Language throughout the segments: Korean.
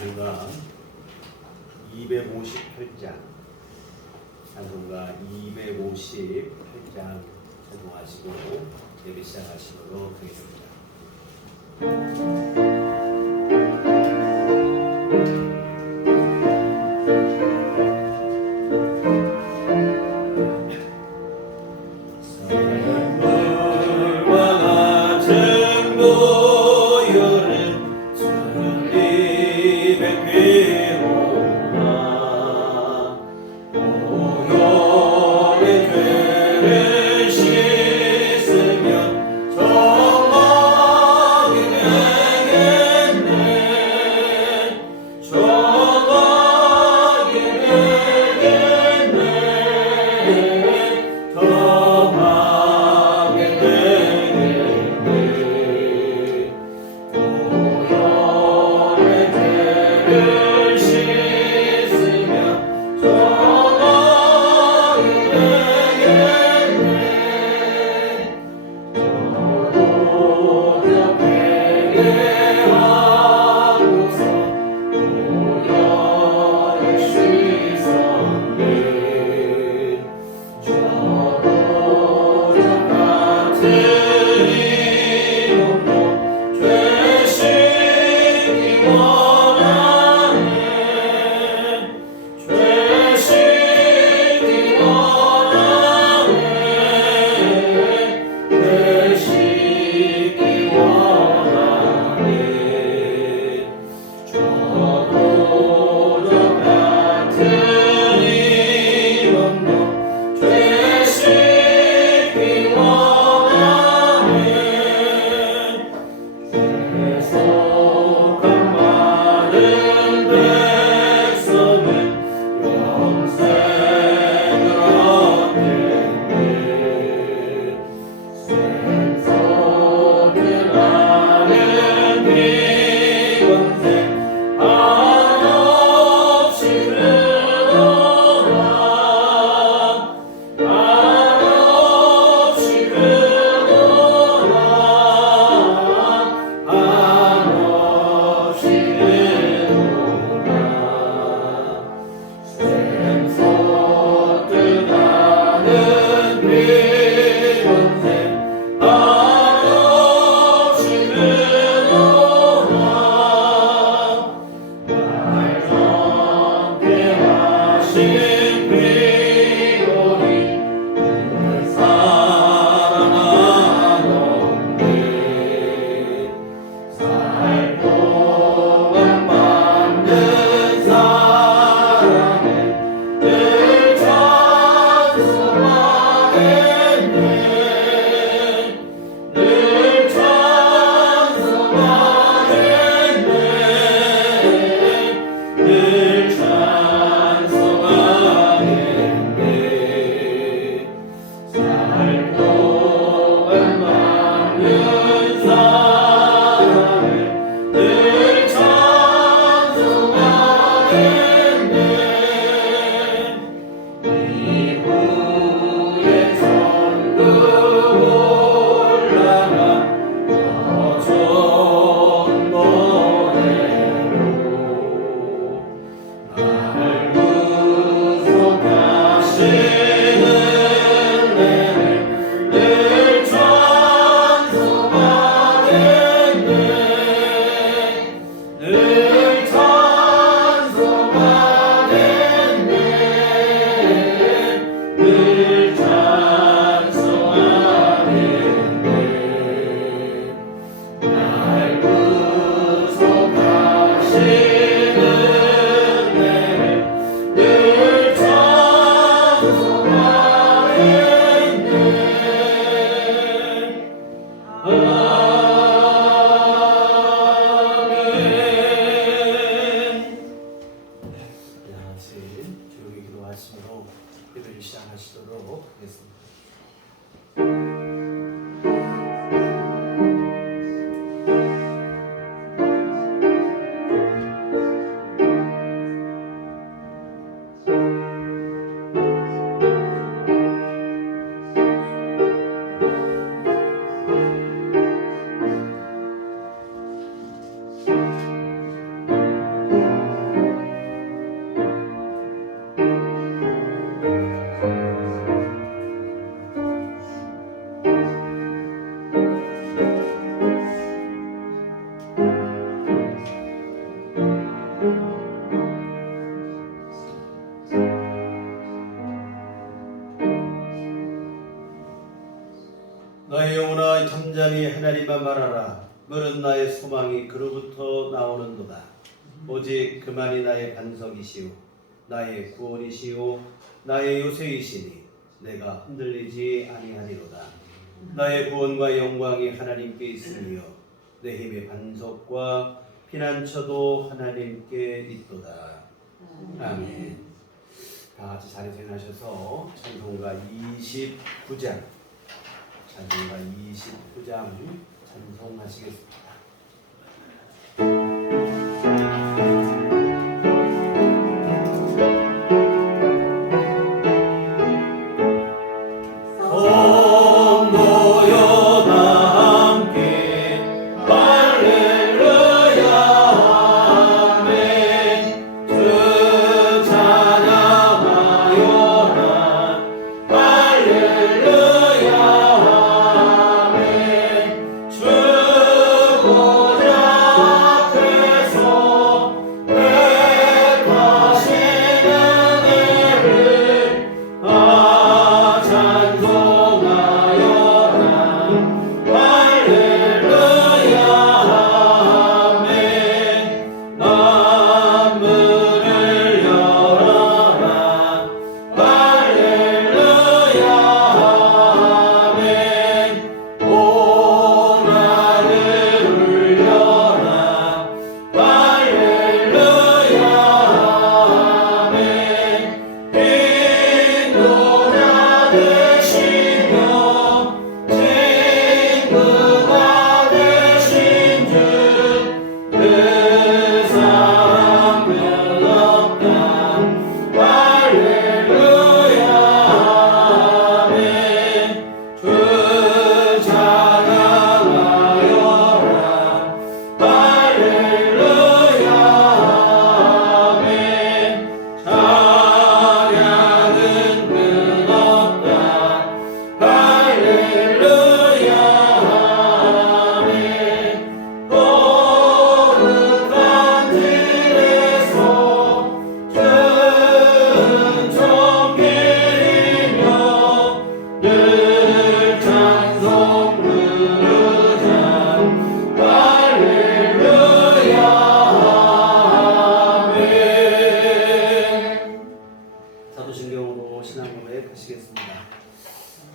찬송가 258장, 찬송가 258장 찬송하시고 예배 시작하시도록 하겠습니다. 되시기 원하네. 너의 영혼아 잠잠히 하나님만 말하라. 물은 나의 소망이 그로부터 나오는도다. 오직 그만이 나의 반석이시오 나의 구원이시오 나의 요새이시니 내가 흔들리지 아니하리로다. 나의 구원과 영광이 하나님께 있으며 내 힘의 반석과 피난처도 하나님께 있도다. 아멘. 다 같이 자리 생하셔서 찬송가 29장 찬송하시겠습니다.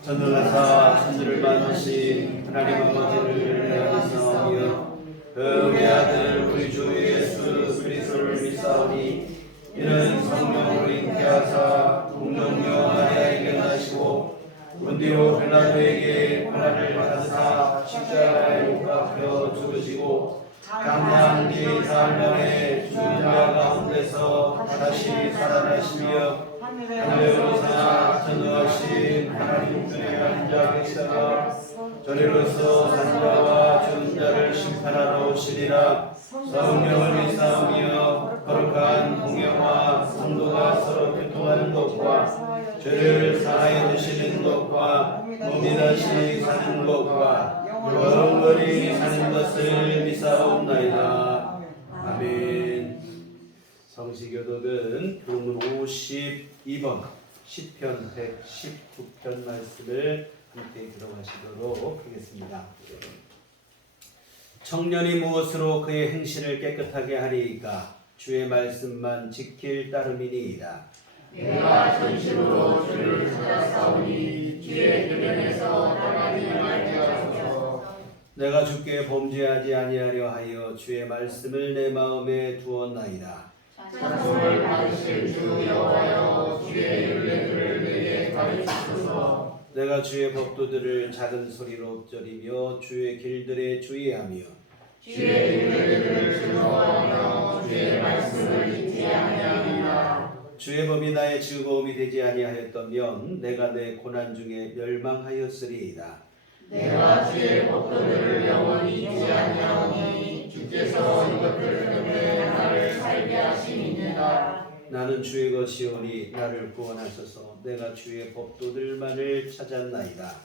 전능하사 천지를 만드신 하나님 아버지를 내어주사오며 그의 아들 우리 주 예수 그리스도를 믿사오니 이는 성령으로 잉태하사 동정녀 마리아에게 나시고 본디오 빌라도에게 고난을 받으사 십자가에 못 박혀 죽으시고 장사한 지 사흘 만에 죽은 자 가운데서 다시 살아나시며 하늘에 오르사 전능하신 하나님 우편에 앉아 계시다가 저리로서 산 자와 죽은 자를 심판하러 오시리라. 성령을 믿사오며 거룩한 공예와 성도가 서로 교통하는 것과 죄를 사하여 주시는 것과 몸이 다시 사는 것과 영원히 사는 것을 믿사옵나이다. 아멘. 성시교독은 교문 52번 시편 119편 말씀을 함께 들어가시도록 하겠습니다. 청년이 무엇으로 그의 행실을 깨끗하게 하리이까? 주의 말씀만 지킬 따름이니이다. 내가 진실로 주를 찾았사오니 주의 계명에서 떠나지 말게 하소서. 내가 주께 범죄하지 아니하려 하여 주의 말씀을 내 마음에 두었나이다. 찬송을 받으실 주 여호와여 주의 율례들을 내게 가르치소서. 내가 주의 법도들을 작은 소리로 읊조리며 주의 길들에 주의하며 주의 율례들을 즐거워하며 주의 말씀을 잊지 아니하리라. 주의 법이 나의 즐거움이 되지 아니하였다면 내가 내 고난 중에 멸망하였으리이다. 내가 주의 법도들을 영원히 잊지 아니하오니 주께서 이것들 때문에 나를 살게 하심이니라. 나는 주의 것이오니 나를 구원하소서. 내가 주의 법도들만을 찾았나이다.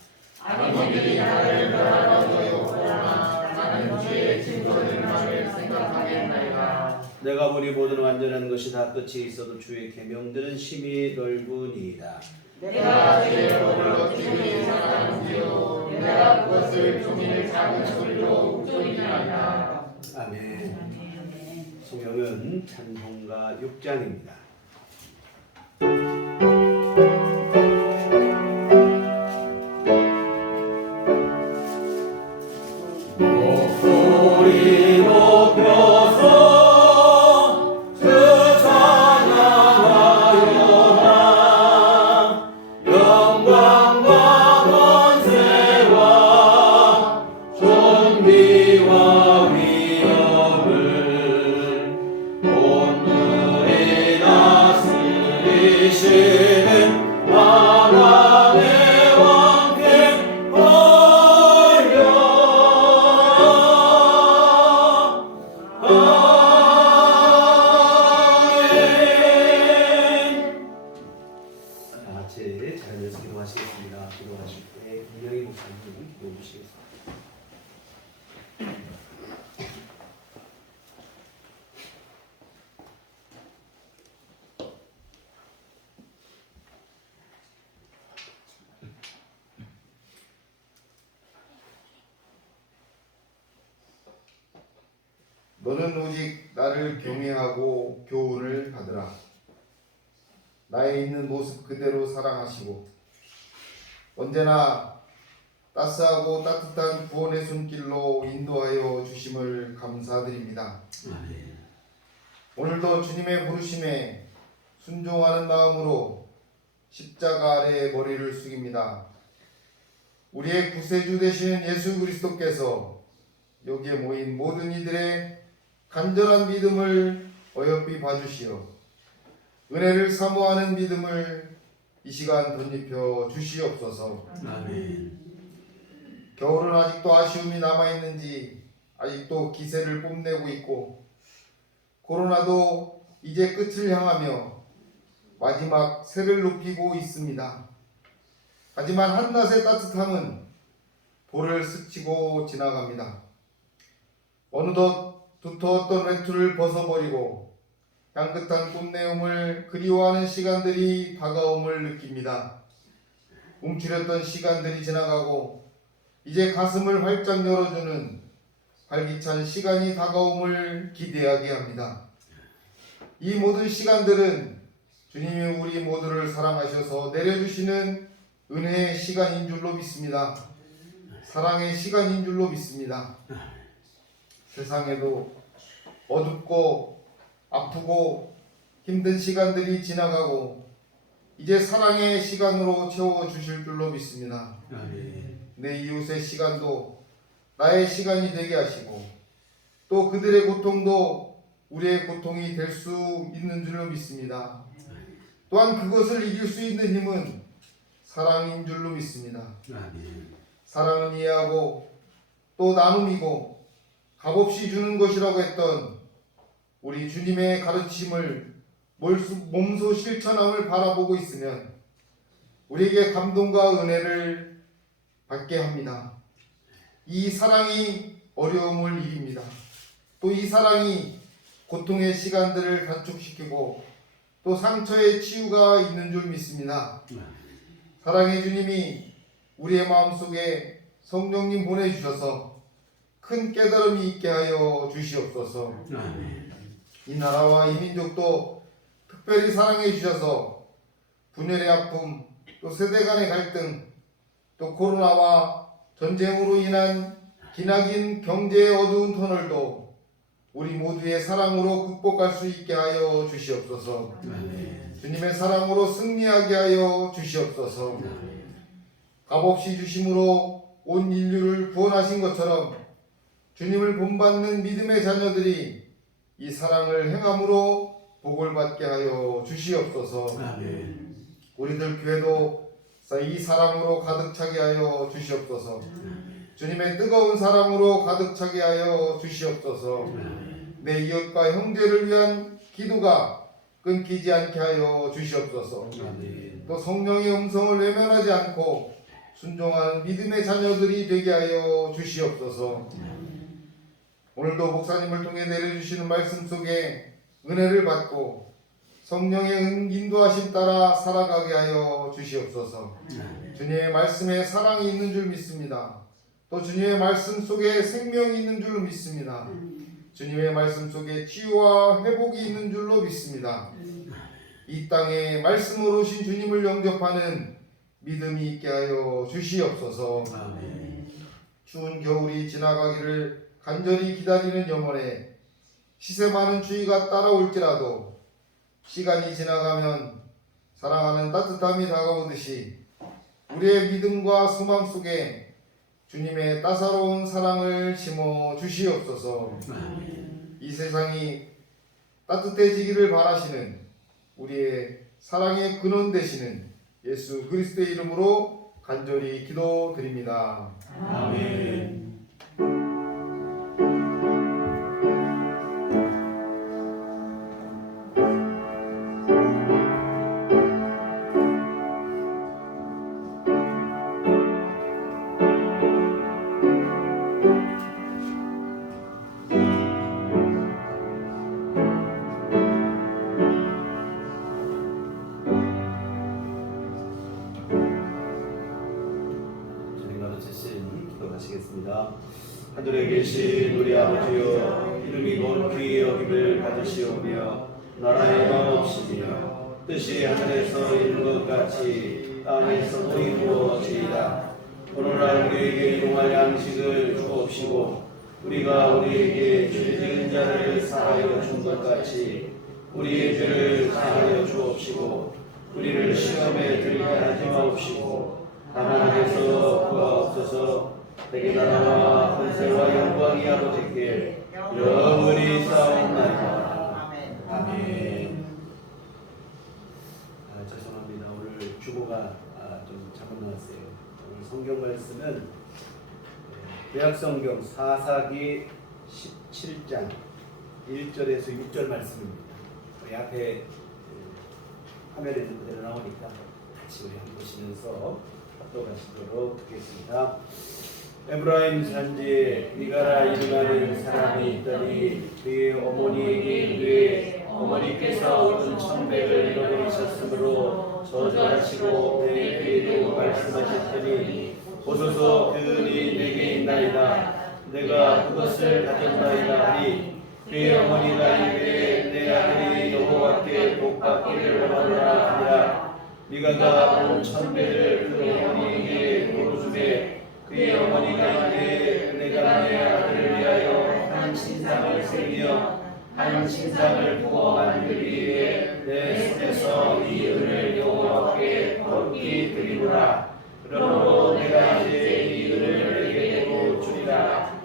아무들이 나를 바라보려거나 나는 주의 증거들만을 생각하겠나이다. 내가 보니 모든 완전한 것이 다 끝이 있어도 주의 계명들은 심히 넓으니이다. 내가 주의 법을 어찌 사랑하는지요. 내가 것을 종일 작은 소리로 욱조리나이다. 아멘. 성경은 찬송가 6장입니다. 목소리 높여서 주 찬양하여라. 영광과 권세와 존귀와 위엄을 오늘이 다스리시는 만왕의 왕께 다 같이 자리에서 기도하시겠습니다. 기도하실 때 이명희 목사님 기도해 주시겠습니다. 너는 오직 나를 경외하고 교훈을 받으라. 나의 있는 모습 그대로 사랑하시고 언제나 따스하고 따뜻한 구원의 손길로 인도하여 주심을 감사드립니다. 오늘도 주님의 부르심에 순종하는 마음으로 십자가 아래 머리를 숙입니다. 우리의 구세주 되시는 예수 그리스도께서 여기에 모인 모든 이들의 간절한 믿음을 어여삐 봐주시어 은혜를 사모하는 믿음을 이 시간 덧입혀 주시옵소서. 아멘. 겨울은 아직도 아쉬움이 남아있는지 아직도 기세를 뽐내고 있고 코로나도 이제 끝을 향하며 마지막 새를 높이고 있습니다. 하지만 한낮의 따뜻함은 볼을 스치고 지나갑니다. 어느덧 두터웠던 외투를 벗어버리고 향긋한 꿈내음을 그리워하는 시간들이 다가옴을 느낍니다. 움츠렸던 시간들이 지나가고 이제 가슴을 활짝 열어주는 활기찬 시간이 다가옴을 기대하게 합니다. 이 모든 시간들은 주님이 우리 모두를 사랑하셔서 내려주시는 은혜의 시간인 줄로 믿습니다. 사랑의 시간인 줄로 믿습니다. 세상에도 어둡고 아프고 힘든 시간들이 지나가고 이제 사랑의 시간으로 채워주실 줄로 믿습니다. 내 이웃의 시간도 나의 시간이 되게 하시고 또 그들의 고통도 우리의 고통이 될 수 있는 줄로 믿습니다. 또한 그것을 이길 수 있는 힘은 사랑인 줄로 믿습니다. 사랑은 이해하고 또 나눔이고 값없이 주는 것이라고 했던 우리 주님의 가르침을 몸소 실천함을 바라보고 있으면 우리에게 감동과 은혜를 받게 합니다. 이 사랑이 어려움을 이깁니다. 또 이 사랑이 고통의 시간들을 단축시키고 또 상처의 치유가 있는 줄 믿습니다. 사랑의 주님이 우리의 마음속에 성령님 보내주셔서 큰 깨달음이 있게 하여 주시옵소서. 이 나라와 이 민족도 특별히 사랑해 주셔서 분열의 아픔, 또 세대 간의 갈등, 또 코로나와 전쟁으로 인한 기나긴 경제의 어두운 터널도 우리 모두의 사랑으로 극복할 수 있게 하여 주시옵소서. 주님의 사랑으로 승리하게 하여 주시옵소서. 값없이 주심으로 온 인류를 구원하신 것처럼 주님을 본받는 믿음의 자녀들이 이 사랑을 행함으로 복을 받게 하여 주시옵소서. 우리들 교회도 이 사랑으로 가득 차게 하여 주시옵소서. 주님의 뜨거운 사랑으로 가득 차게 하여 주시옵소서. 내 이웃과 형제를 위한 기도가 끊기지 않게 하여 주시옵소서. 또 성령의 음성을 외면하지 않고 순종하는 믿음의 자녀들이 되게 하여 주시옵소서. 오늘도 목사님을 통해 내려주시는 말씀 속에 은혜를 받고 성령의 인도하심 따라 살아가게 하여 주시옵소서. 주님의 말씀에 사랑이 있는 줄 믿습니다. 또 주님의 말씀 속에 생명이 있는 줄로 믿습니다. 주님의 말씀 속에 치유와 회복이 있는 줄로 믿습니다. 이 땅에 말씀으로 오신 주님을 영접하는 믿음이 있게 하여 주시옵소서. 추운 겨울이 지나가기를 간절히 기다리는 영혼에 시세 많은 추위가 따라올지라도 시간이 지나가면 사랑하는 따뜻함이 다가오듯이 우리의 믿음과 소망 속에 주님의 따사로운 사랑을 심어 주시옵소서. 이 세상이 따뜻해지기를 바라시는 우리의 사랑의 근원 되시는 예수 그리스도의 이름으로 간절히 기도드립니다. 아멘. 기도하시겠습니다. 하늘에 계신 우리 아버지여, 이름이 곧 귀히 여김을 받으시오며 나라의 마옵시며 뜻이 하늘에서 이룬 것 같이 땅에서도 이루어지이다. 오늘날 우리에게 일용할 양식을 주옵시고 우리가 우리에게 죄 지은 자를 사하여 준 것 같이 우리의 죄를 사하여 주옵시고 우리를 시험에 들게 하지 마옵시고 다만 하나님께서 구하옵소서. 내게 나라와 권세와 영광이 아버지께 영원히 싸움나이다. 아멘. 죄송합니다. 오늘 주보가 좀 잘못 나왔어요. 오늘 성경 말씀은 구약성경 사사기 17장 1절에서 6절 말씀입니다. 우리 앞에 화면에 그대로 나오니까 같이 우리 한번 보시면서 합독하시도록 하겠습니다. 에브라임 산지에 미가라 이름하는 사람이 있더니 그의 어머니에게 이르되 어머니께서 얻은 천백을 잃어버리셨으므로 저주하시고 내게도 말씀하셨더니 보소서 그 은이 내게 있나이다. 내가 그것을 가졌나이다 하니 그의 어머니가 이르되 내 아들이 여호와께 복받기를 원하노라 하니라. 미가가 온 천백을 그 어머니에게 도로주매 그의 어머니가 이르되 내가 내 아들을 위하여 한 신상을 새기며 한 신상을 부어 만들기 위해 내 손에서 이 은을 여호와께 번기 드리노라. 그러므로 내가 이제 이 은을 내게 주리라.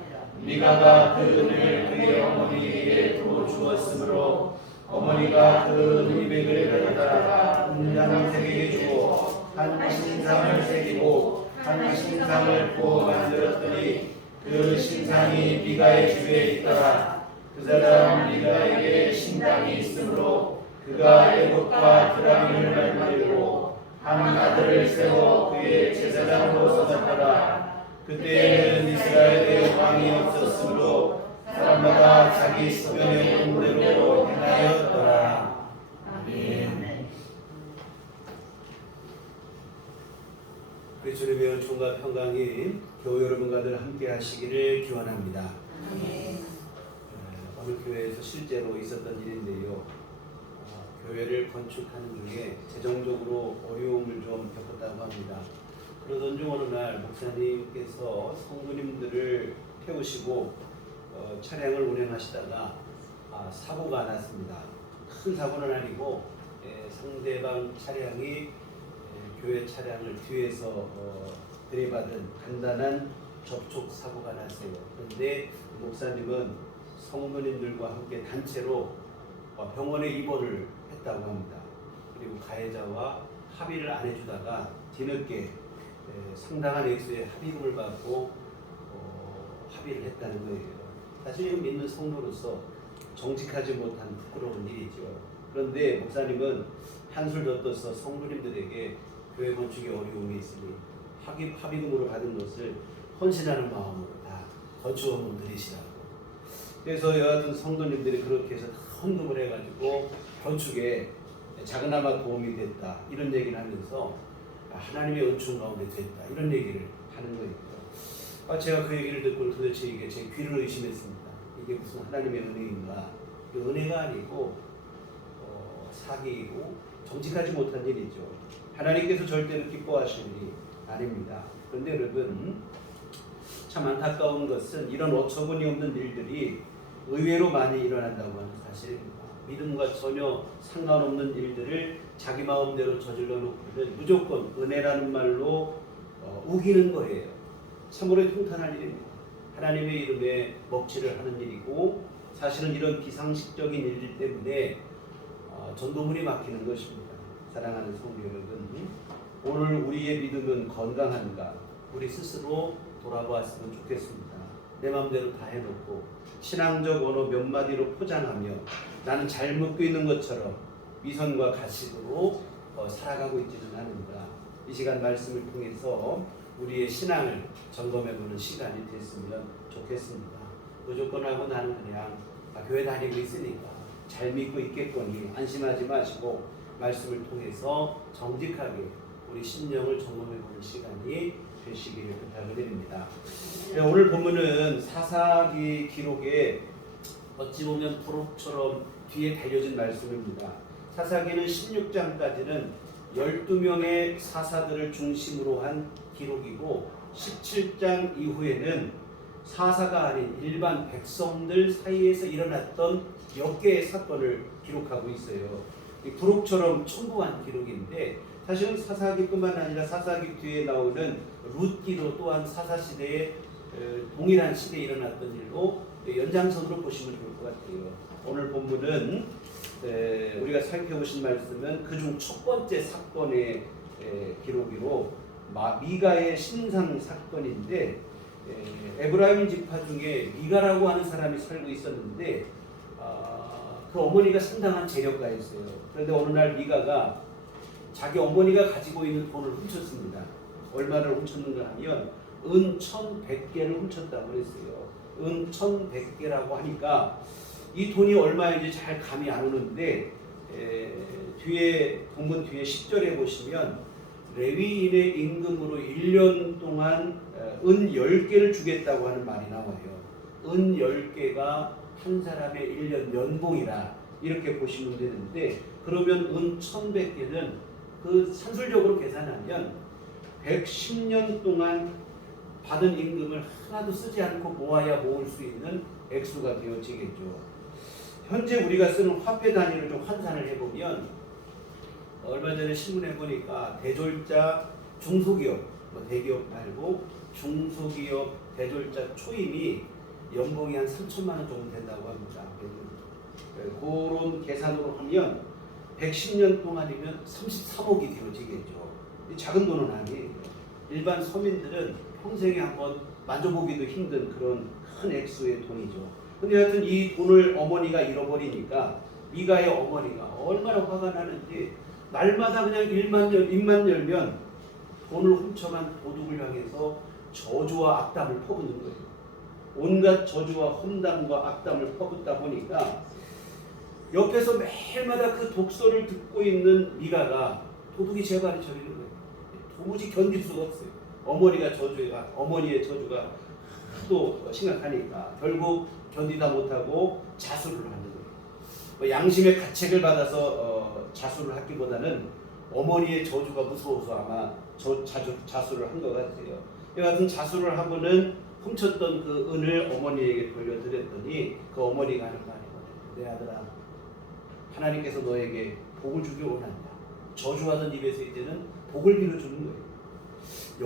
미가가 그 은을 그의 어머니에게 주었으므로 어머니가 그 은백을 가져다가 은장색에게 주고 한 신상을 새기고 한 신상을 부어 만들었더니 그 신상이 미가의 집에 있더라. 그 사람 미가에게 신당이 있으므로 그가 에봇과 드라임을 만들고 한 아들을 세워 그의 제사장으로 삼았더라. 그때에는 이스라엘에 왕이 없었으므로 사람마다 자기 소견에 온 대로 행하였더라. 아멘. 우리 주님의 은총과 평강이 교회 여러분과 늘 함께 하시기를 기원합니다. 어느 교회에서 실제로 있었던 일인데요. 교회를 건축하는 중에 재정적으로 어려움을 좀 겪었다고 합니다. 그러던 중 어느 날 목사님께서 성도님들을 태우시고 차량을 운행하시다가 사고가 났습니다. 큰 사고는 아니고 상대방 차량이 교회 차량을 뒤에서 들이받은 간단한 접촉 사고가 났어요. 그런데 목사님은 성도님들과 함께 단체로 병원에 입원을 했다고 합니다. 그리고 가해자와 합의를 안 해주다가 뒤늦게 상당한 액수의 합의금을 받고 합의를 했다는 거예요. 사실 믿는 성도로서 정직하지 못한 부끄러운 일이죠. 그런데 목사님은 한술 더 떠서 성도님들에게 교회 건축에 어려움이 있으니 합의금으로 받은 것을 헌신하는 마음으로 다 건축원금 드리시라고. 그래서 여하튼 성도님들이 그렇게 해서 헌금을 해가지고 건축에 작은아마 도움이 됐다 이런 얘기를 하면서 하나님의 은총 가운데 됐다 이런 얘기를 하는 거예요. 제가 그 얘기를 듣고 도대체 이게 제 귀를 의심했습니다. 이게 무슨 하나님의 은혜인가? 그 은혜가 아니고 사기이고 정직하지 못한 일이죠. 하나님께서 절대로 기뻐하실 일이 아닙니다. 그런데 여러분, 참 안타까운 것은 이런 어처구니 없는 일들이 의외로 많이 일어난다고 하는 사실입니다. 믿음과 전혀 상관없는 일들을 자기 마음대로 저질러 놓고는 무조건 은혜라는 말로 우기는 거예요. 참으로 통탄할 일입니다. 하나님의 이름에 먹칠을 하는 일이고, 사실은 이런 비상식적인 일들 때문에 전도문이 막히는 것입니다. 사랑하는 성도 여러분, 오늘 우리의 믿음은 건강한가? 우리 스스로 돌아보았으면 좋겠습니다. 내 마음대로 다 해놓고 신앙적 언어 몇 마디로 포장하며 나는 잘 먹고 있는 것처럼 위선과 가식으로 살아가고 있지는 않은가. 이 시간 말씀을 통해서 우리의 신앙을 점검해보는 시간이 됐으면 좋겠습니다. 무조건 하고 나는 그냥 교회 다니고 있으니까 잘 믿고 있겠거니 안심하지 마시고 말씀을 통해서 정직하게 우리 심령을 점검해보는 시간이 되시기를 부탁을 드립니다. 오늘 본문은 사사기 기록에 어찌 보면 부록처럼 뒤에 달려진 말씀입니다. 사사기는 16장까지는 12명의 사사들을 중심으로 한 기록이고, 17장 이후에는 사사가 아닌 일반 백성들 사이에서 일어났던 몇 개의 사건을 기록하고 있어요. 부록처럼 첨부한 기록인데, 사실은 사사기뿐만 아니라 사사기 뒤에 나오는 룻기도 또한 사사시대에 동일한 시대에 일어났던 일로 연장선으로 보시면 좋을 것 같아요. 오늘 본문은 우리가 살펴보신 말씀은 그중 첫 번째 사건의 기록으로 미가의 신상 사건인데, 에브라임 지파 중에 미가라고 하는 사람이 살고 있었는데 그 어머니가 상당한 재력가였어요. 그런데 어느 날 미가가 자기 어머니가 가지고 있는 돈을 훔쳤습니다. 얼마를 훔쳤는가 하면 은 1,100개를 훔쳤다고 그랬어요. 은 1,100개라고 하니까 이 돈이 얼마인지 잘 감이 안 오는데, 뒤에 본문 뒤에 10절에 보시면 레위인의 임금으로 1년 동안 은 10개를 주겠다고 하는 말이 나와요. 은 10개가 한 사람의 1년 연봉이라 이렇게 보시면 되는데, 그러면 은 1,100개는 그 산술적으로 계산하면 110년 동안 받은 임금을 하나도 쓰지 않고 모아야 모을 수 있는 액수가 되어지겠죠. 현재 우리가 쓰는 화폐 단위를 좀 환산을 해보면, 얼마 전에 신문에 보니까 대졸자 중소기업, 대기업 말고 중소기업 대졸자 초임이 연봉이 한 3천만 원 정도 된다고 합니다. 그런 계산으로 하면 110년 동안이면 33억이 되어지겠죠. 작은 돈은 아니에요. 일반 서민들은 평생에 한번 만져보기도 힘든 그런 큰 액수의 돈이죠. 근데 하여튼 이 돈을 어머니가 잃어버리니까 미가의 어머니가 얼마나 화가 나는지 날마다 그냥 입만 열면 돈을 훔쳐간 도둑을 향해서 저주와 악담을 퍼붓는 거예요. 온갖 저주와 험담과 악담을 퍼붓다 보니까 옆에서 매일마다 그 독서를 듣고 있는 미가가 도둑이 제발이 저리는 거예요. 도무지 견딜 수가 없어요. 어머니의 저주가 하도 심각하니까 결국 견디다 못하고 자수를 하는 거예요. 양심의 가책을 받아서 자수를 하기보다는 어머니의 저주가 무서워서 아마 자수를 한 것 같아요. 여하튼 자수를 하고는 훔쳤던 그 은을 어머니에게 돌려드렸더니 그 어머니가 하는 말이 뭐냐면, 내 아들아, 하나님께서 너에게 복을 주기 원한다. 저주하던 입에서 이제는 복을 빌어주는 거예요.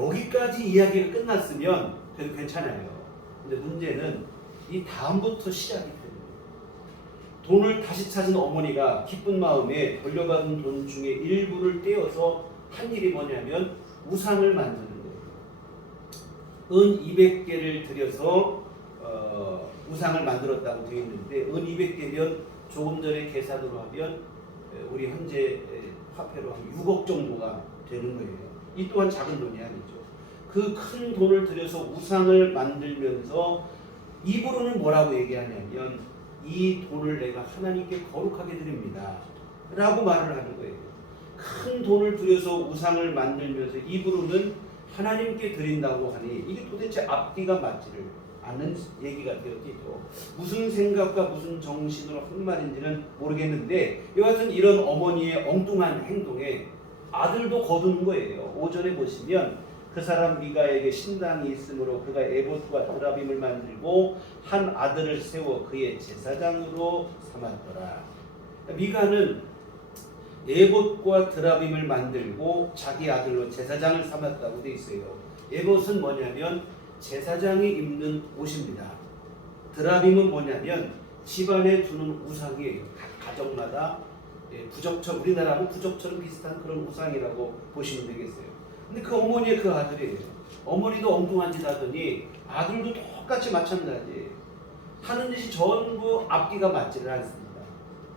여기까지 이야기가 끝났으면 그래도 괜찮아요. 근데 문제는 이 다음부터 시작이 돼요. 돈을 다시 찾은 어머니가 기쁜 마음에 돌려받은 돈 중에 일부를 떼어서 한 일이 뭐냐면 우상을 만드는 거예요. 은 200개를 들여서 우상을 만들었다고 되어 있는데, 은 200개면 조금 전에 계산으로 하면 우리 현재 화폐로 한 6억 정도가 되는 거예요. 이 또한 작은 돈이 아니죠. 그 큰 돈을 들여서 우상을 만들면서 입으로는 뭐라고 얘기하냐면, 이 돈을 내가 하나님께 거룩하게 드립니다 라고 말을 하는 거예요. 큰 돈을 들여서 우상을 만들면서 입으로는 하나님께 드린다고 하니 이게 도대체 앞뒤가 맞지를 않는 얘기가 되어지죠. 무슨 생각과 무슨 정신으로 한 말인지는 모르겠는데 여하튼 이런 어머니의 엉뚱한 행동에 아들도 거두는 거예요. 5절에 보시면 그 사람 미가에게 신당이 있으므로 그가 에봇과 드라빔을 만들고 한 아들을 세워 그의 제사장으로 삼았더라. 미가는 에봇과 드라빔을 만들고 자기 아들로 제사장을 삼았다고 돼 있어요. 에봇은 뭐냐면 제사장이 입는 옷입니다. 드라빔은 뭐냐면 집안에 두는 우상이에요. 가정마다 부적처럼, 우리나라하고 부적처럼 비슷한 그런 우상이라고 보시면 되겠어요. 근데 그 어머니의 그 아들이에요. 어머니도 엉뚱한 짓 하더니 아들도 똑같이 마찬가지예요. 하는 짓이 전부 앞뒤가 맞지를 않습니다.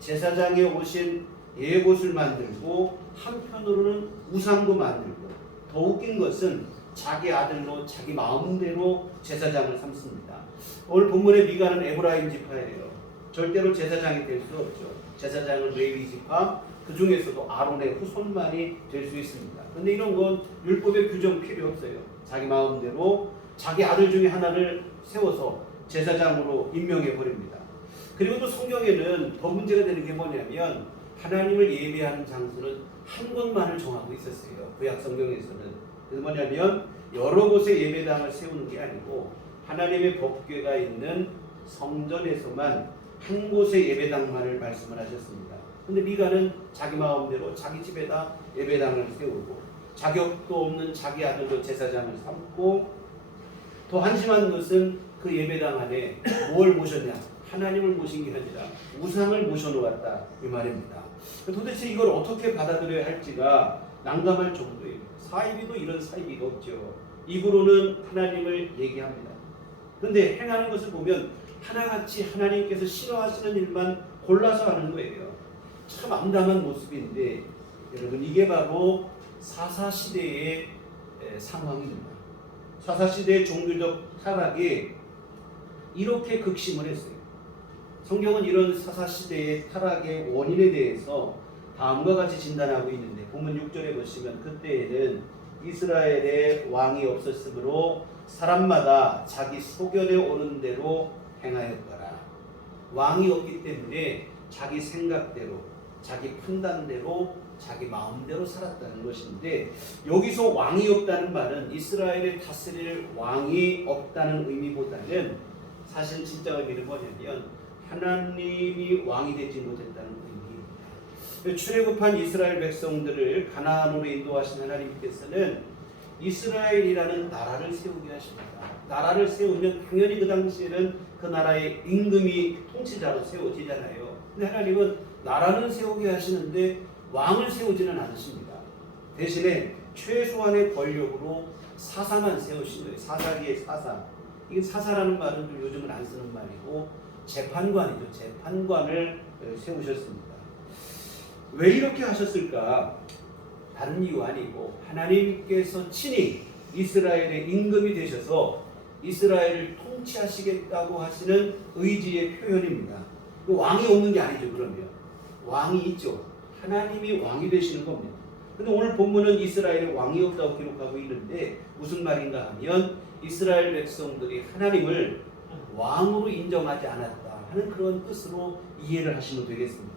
제사장에 오신 예봇을 만들고 한편으로는 우상도 만들고 더 웃긴 것은 자기 아들로 자기 마음대로 제사장을 삼습니다. 오늘 본문의 미가는 에브라임 지파예요. 절대로 제사장이 될 수 없죠. 제사장은 레위 지파, 그 중에서도 아론의 후손만이 될 수 있습니다. 그런데 이런 건 율법의 규정 필요 없어요. 자기 마음대로 자기 아들 중에 하나를 세워서 제사장으로 임명해 버립니다. 그리고 또 성경에는 더 문제가 되는 게 뭐냐면 하나님을 예배하는 장소는 한 곳만을 정하고 있었어요. 구약 성경에서는. 그래서 뭐냐면 여러 곳에 예배당을 세우는 게 아니고 하나님의 법궤가 있는 성전에서만 한 곳의 예배당만을 말씀을 하셨습니다. 근데 미가는 자기 마음대로 자기 집에다 예배당을 세우고 자격도 없는 자기 아들로 제사장을 삼고 더 한심한 것은 그 예배당 안에 뭘 모셨냐? 하나님을 모신 게 아니라 우상을 모셔놓았다 이 말입니다. 도대체 이걸 어떻게 받아들여야 할지가 난감할 정도예요. 사이비도 이런 사이비가 없죠. 입으로는 하나님을 얘기합니다. 그런데 행하는 것을 보면 하나같이 하나님께서 싫어하시는 일만 골라서 하는 거예요. 참 암담한 모습인데 여러분 이게 바로 사사시대의 상황입니다. 사사시대의 종교적 타락이 이렇게 극심을 했어요. 성경은 이런 사사시대의 타락의 원인에 대해서 다음과 같이 진단하고 있는데 본문 6절에 보시면 그때에는 이스라엘에 왕이 없었으므로 사람마다 자기 소견에 오는 대로 행하였더라. 왕이 없기 때문에 자기 생각대로 자기 판단대로 자기 마음대로 살았다는 것인데 여기서 왕이 없다는 말은 이스라엘을 다스릴 왕이 없다는 의미보다는 사실 진짜 의미는 뭐냐면 하나님이 왕이 되지 못했다는 의미입니다. 출애굽한 이스라엘 백성들을 가나안으로 인도하신 하나님께서는 이스라엘이라는 나라를 세우게 하십니다. 나라를 세우면 당연히 그 당시에는 그 나라의 임금이 통치자로 세워지잖아요. 근데 하나님은 나라는 세우게 하시는데 왕을 세우지는 않으십니다. 대신에 최소한의 권력으로 사사만 세우신 거예요. 사사기의 사사. 이게 사사라는 말은 좀 요즘은 안 쓰는 말이고 재판관이죠. 재판관을 세우셨습니다. 왜 이렇게 하셨을까? 다른 이유 아니고 하나님께서 친히 이스라엘의 임금이 되셔서 이스라엘을 통치하시겠다고 하시는 의지의 표현입니다. 왕이 없는 게 아니죠. 그러면 왕이 있죠. 하나님이 왕이 되시는 겁니다. 근데 오늘 본문은 이스라엘에 왕이 없다고 기록하고 있는데 무슨 말인가 하면 이스라엘 백성들이 하나님을 왕으로 인정하지 않았다 하는 그런 뜻으로 이해를 하시면 되겠습니다.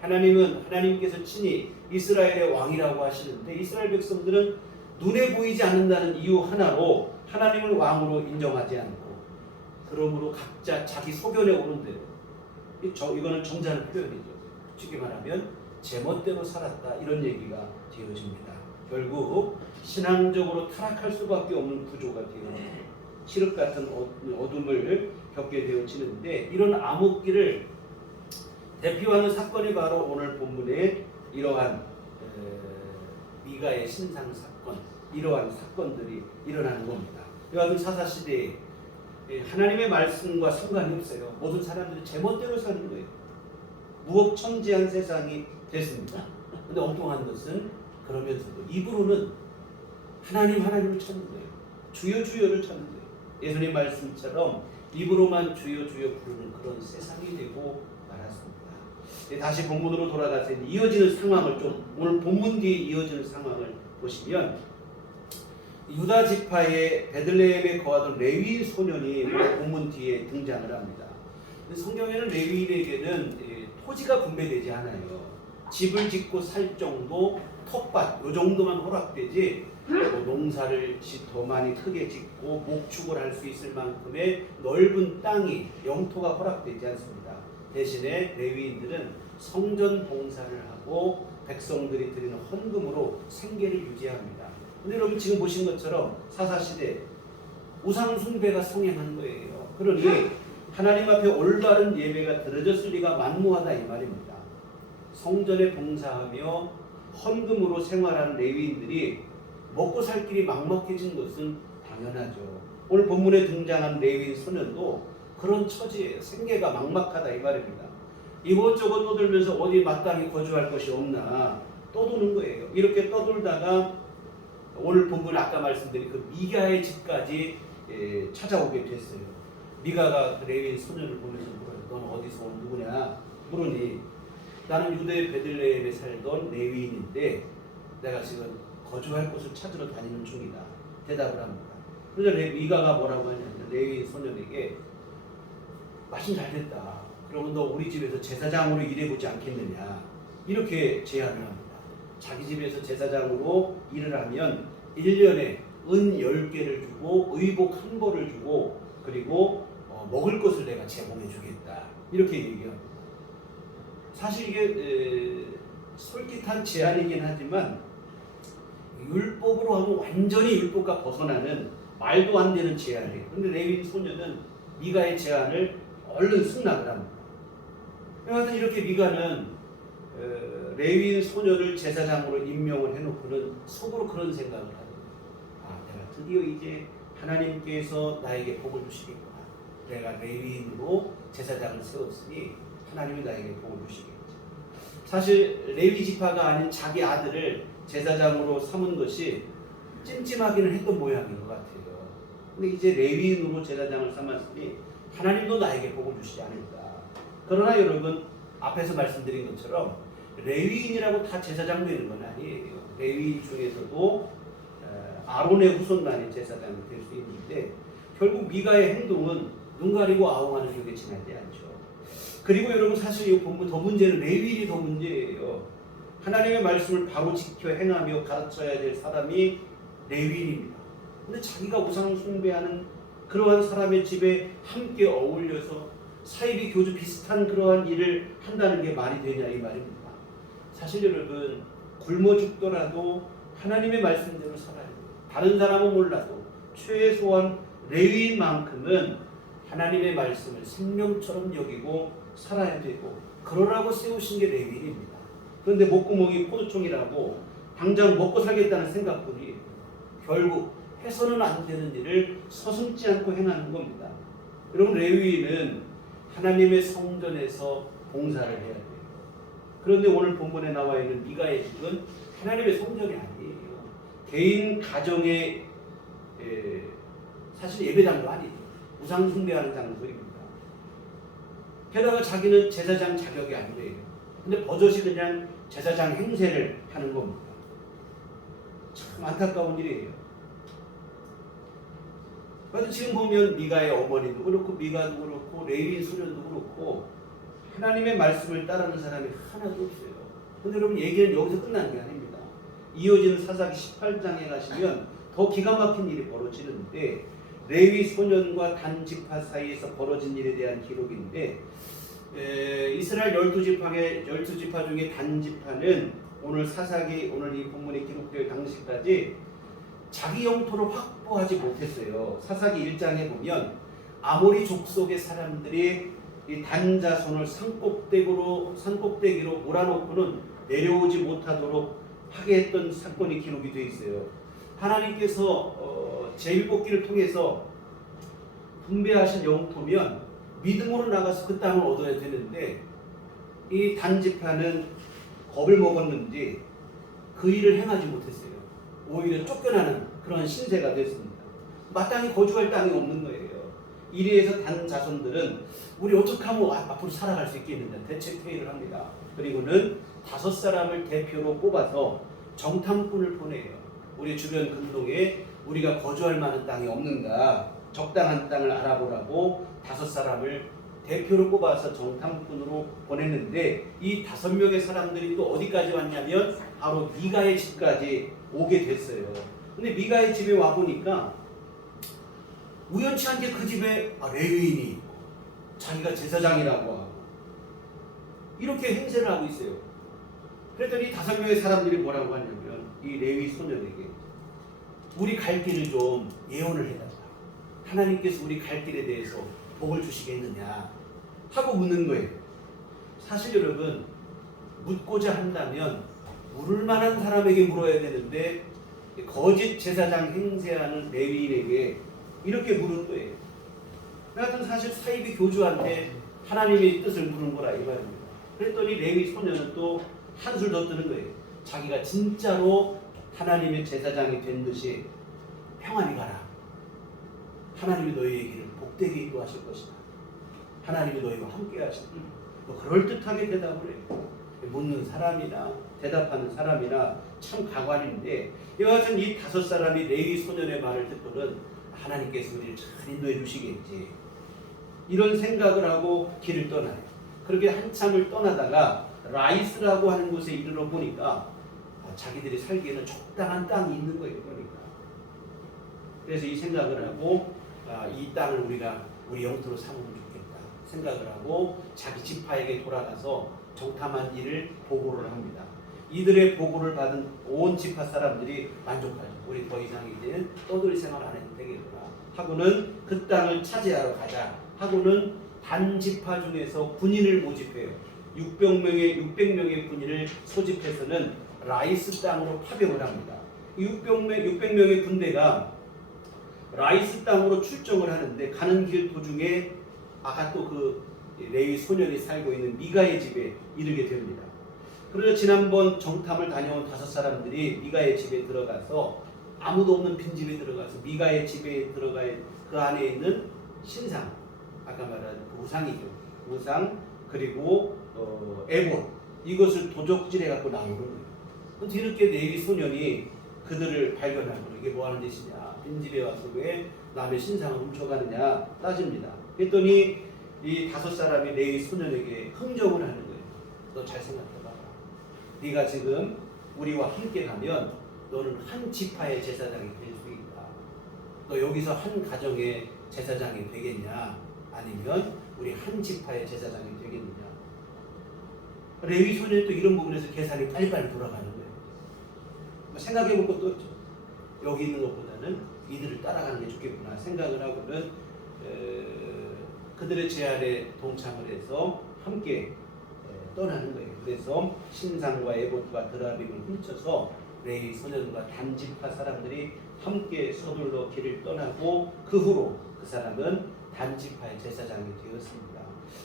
하나님은 하나님께서 친히 이스라엘의 왕이라고 하시는데 이스라엘 백성들은 눈에 보이지 않는다는 이유 하나로 하나님을 왕으로 인정하지 않고 그러므로 각자 자기 소견에 오는 대로 이거는 정자는 표현이죠. 쉽게 말하면 제멋대로 살았다 이런 얘기가 되어집니다. 결국 신앙적으로 타락할 수밖에 없는 구조가 되어집니다. 칠흑 같은 어둠을 겪게 되어지는데 이런 암흑기를 대표하는 사건이 바로 오늘 본문에 이러한 미가의 신상 사건, 이러한 사건들이 일어나는 겁니다. 여하튼 사사시대에 하나님의 말씀과 상관이 없어요. 모든 사람들이 제멋대로 사는 거예요. 무법천지한 세상이 됐습니다. 근데 엉뚱한 것은 그러면서도 입으로는 하나님을 찾는 거예요. 주여 주여를 찾는 거예요. 예수님 말씀처럼 입으로만 주여 주여 부르는 그런 세상이 되고 말았습니다. 다시 본문으로 돌아가서 이어지는 상황을 좀 오늘 본문 뒤에 이어지는 상황을 보시면 유다 지파의 베들레헴에 거하던 레위 소년이 본문 뒤에 등장을 합니다. 성경에는 레위인에게는 토지가 분배되지 않아요. 집을 짓고 살 정도, 텃밭 요 정도만 허락되지 농사를 더 많이 크게 짓고 목축을 할 수 있을 만큼의 넓은 땅이 영토가 허락되지 않습니다. 대신에 레위인들은 성전 봉사를 하고 백성들이 드리는 헌금으로 생계를 유지합니다. 근데 여러분 지금 보신 것처럼 사사시대 우상 숭배가 성행한 거예요. 그러니 하나님 앞에 올바른 예배가 드려졌을 리가 만무하다 이 말입니다. 성전에 봉사하며 헌금으로 생활하는 레위인들이 먹고 살 길이 막막해진 것은 당연하죠. 오늘 본문에 등장한 레위인 소년도 그런 처지예요. 생계가 막막하다 이 말입니다. 이것저것 떠돌면서 어디 마땅히 거주할 것이 없나 떠도는 거예요. 이렇게 떠돌다가 오늘 본문 아까 말씀드린 그 미가의 집까지 찾아오게 됐어요. 미가가 그 레위인 소년을 보면서 물어요. 넌 어디서 온 누구냐? 물으니 나는 유대 베들레헴에 살던 레위인인데 내가 지금 거주할 곳을 찾으러 다니는 중이다. 대답을 합니다. 그래서 미가가 뭐라고 하냐면 레위인 소년에게 마침 잘 됐다. 그러면 너 우리 집에서 제사장으로 일해보지 않겠느냐. 이렇게 제안을 합니다. 자기 집에서 제사장으로 일을 하면 1년에 은 10개를 주고 의복 한 벌을 주고 그리고 먹을 것을 내가 제공해 주겠다. 이렇게 얘기합니다. 사실 이게 솔깃한 제안이긴 하지만 율법으로 하면 완전히 율법과 벗어나는 말도 안 되는 제안이에요. 그런데 레위인 소녀는 미가의 제안을 얼른 승낙을 합니다. 하여튼 이렇게 미가는 레위인 소녀를 제사장으로 임명을 해놓고는 속으로 그런 생각을 하거든요. 아, 내가 드디어 이제 하나님께서 나에게 복을 주시겠구나. 내가 레위인으로 제사장을 세웠으니 하나님이 나에게 복을 주시겠지. 사실 레위 지파가 아닌 자기 아들을 제사장으로 삼은 것이 찜찜하기는 했던 모양인 것 같아요. 근데 이제 레위인으로 제사장을 삼았으니 하나님도 나에게 복을 주시지 않을까. 그러나 여러분 앞에서 말씀드린 것처럼 레위인이라고 다 제사장 되는 건 아니에요. 레위인 중에서도 아론의 후손만이 제사장이 될 수 있는데 결국 미가의 행동은 눈 가리고 아웅하는 격에 지나지 않죠. 그리고 여러분 사실 이 본문 더 문제는 레위인이 더 문제예요. 하나님의 말씀을 바로 지켜 행하며 가르쳐야 될 사람이 레위인입니다. 근데 자기가 우상 숭배하는 그러한 사람의 집에 함께 어울려서 사이비 교주 비슷한 그러한 일을 한다는 게 말이 되냐 이 말입니다. 사실 여러분 굶어 죽더라도 하나님의 말씀대로 살아야 돼요. 다른 사람은 몰라도 최소한 레위인만큼은 하나님의 말씀을 생명처럼 여기고 살아야 되고 그러라고 세우신 게 레위인입니다. 그런데 목구멍이 포도총이라고 당장 먹고 살겠다는 생각뿐이 결국 해서는 안 되는 일을 서슴지 않고 행하는 겁니다. 여러분 레위인은 하나님의 성전에서 봉사를 해야 돼요. 그런데 오늘 본문에 나와 있는 미가의 집은 하나님의 성전이 아니에요. 개인 가정의 사실 예배당도 아니에요. 우상 숭배하는 장소입니다. 게다가 자기는 제사장 자격이 안 돼요. 근데 버젓이 그냥 제사장 행세를 하는 겁니다. 참 안타까운 일이에요. 그래서 지금 보면 미가의 어머니도 그렇고 미가도 그렇고 레위인 소년도 그렇고 하나님의 말씀을 따르는 사람이 하나도 없어요. 근데 여러분 얘기는 여기서 끝나는 게 아닙니다. 이어지는 사사기 18장에 가시면 더 기가 막힌 일이 벌어지는데 레위 소년과 단 지파 사이에서 벌어진 일에 대한 기록인데 이스라엘 12지파 중에 단 지파는 오늘 사사기 오늘 이 본문에 기록될 당시까지 자기 영토를 확보하지 못했어요. 사사기 1장에 보면 아모리 족속의 사람들이 이 단 자손을 산꼭대기로 몰아놓고는 내려오지 못하도록 하게 했던 사건이 기록이 되어 있어요. 하나님께서 제비뽑기를 통해서 분배하신 영토면 믿음으로 나가서 그 땅을 얻어야 되는데 이 단지파는 겁을 먹었는지 그 일을 행하지 못했어요. 오히려 쫓겨나는 그런 신세가 됐습니다. 마땅히 거주할 땅이 없는 거예요. 이리해서 단 자손들은 우리 어떻게 하면 앞으로 살아갈 수 있겠느냐 대책 회의를 합니다. 그리고는 5사람을 대표로 뽑아서 정탐꾼을 보내요. 우리 주변 근동에 우리가 거주할 만한 땅이 없는가 적당한 땅을 알아보라고 5사람을 대표로 뽑아서 정탐꾼으로 보냈는데 이 5명의 사람들이 또 어디까지 왔냐면 바로 미가의 집까지 오게 됐어요. 근데 미가의 집에 와 보니까 우연치 않게 그 집에 레위인이 있고 자기가 제사장이라고 하고 이렇게 행세를 하고 있어요. 그랬더니 5명의 사람들이 뭐라고 하냐면 이 레위 소년에게 우리 갈 길을 좀 예언을 해달라. 하나님께서 우리 갈 길에 대해서 복을 주시겠느냐 하고 묻는 거예요. 사실 여러분 묻고자 한다면 물을 만한 사람에게 물어야 되는데 거짓 제사장 행세하는 레위인에게 이렇게 물은 거예요. 하여튼 사실 사입이 교주한테 하나님의 뜻을 물은 거라 이 말입니다. 그랬더니 레위 소년은 또 한술 더 뜨는 거예요. 자기가 진짜로 하나님의 제사장이 된 듯이 평안히 가라. 하나님이 너희에게는 복되게 인도하실 것이다. 하나님이 너희와 함께 하실 것이다. 뭐 그럴듯하게 대답을 해요. 묻는 사람이나 대답하는 사람이나 참 가관인데 이와 같은 이 5사람이 레위 소년의 말을 듣고는 하나님께서 우리를 잘 인도해 주시겠지 이런 생각을 하고 길을 떠나요. 그렇게 한참을 떠나다가 라이스라고 하는 곳에 이르러 보니까 자기들이 살기에는 적당한 땅이 있는 거예요. 그러니까 그래서 이 생각을 하고 이 땅을 우리가 우리 영토로 삼으면 좋겠다 생각을 하고 자기 지파에게 돌아가서 정탐한 일을 보고를 합니다. 이들의 보고를 받은 온 지파 사람들이 만족하죠. 우리 더 이상 이제 떠돌이 생활 안 해도 되겠구나 하고는 그 땅을 차지하러 가자 하고는 단 지파 중에서 군인을 모집해요. 600명의 군인을 소집해서는 라이스 땅으로 파병을 합니다. 600명의 군대가 라이스 땅으로 출정을 하는데 가는 길 도중에 아까 또 그 레위 소년이 살고 있는 미가의 집에 이르게 됩니다. 그래서 지난번 정탐을 다녀온 5사람들이 미가의 집에 들어가서 아무도 없는 빈집에 들어가서 미가의 집에 들어가 그 안에 있는 신상, 아까 말한 그 우상이죠. 우상 그리고 에봇 이것을 도적질해 갖고 나오는 거예요. 근데 이렇게 레위 소년이 그들을 발견하고 이게 뭐 하는 짓이냐, 빈집에 와서 왜 남의 신상을 훔쳐가느냐 따집니다. 그랬더니 이 5사람이 레위 소년에게 흥정을 하는 거예요. 너 잘 생각해봐라. 네가 지금 우리와 함께 가면 너는 한 지파의 제사장이 될 수 있다. 너 여기서 한 가정의 제사장이 되겠냐? 아니면 우리 한 지파의 제사장이 되겠느냐? 레위 소년이 또 이런 부분에서 계산이 빨리빨리 돌아가는 거예요. 생각해볼 것도 없죠. 여기 있는 것보다는 이들을 따라가는 게 좋겠구나 생각을 하고는 그들의 제안에 동참을 해서 함께 떠나는 거예요. 그래서 신상과 에봇과 드라빔을 훔쳐서 레위 소년과 단지파 사람들이 함께 서둘러 길을 떠나고 그 후로 그 사람은 단지파의 제사장이 되었습니다.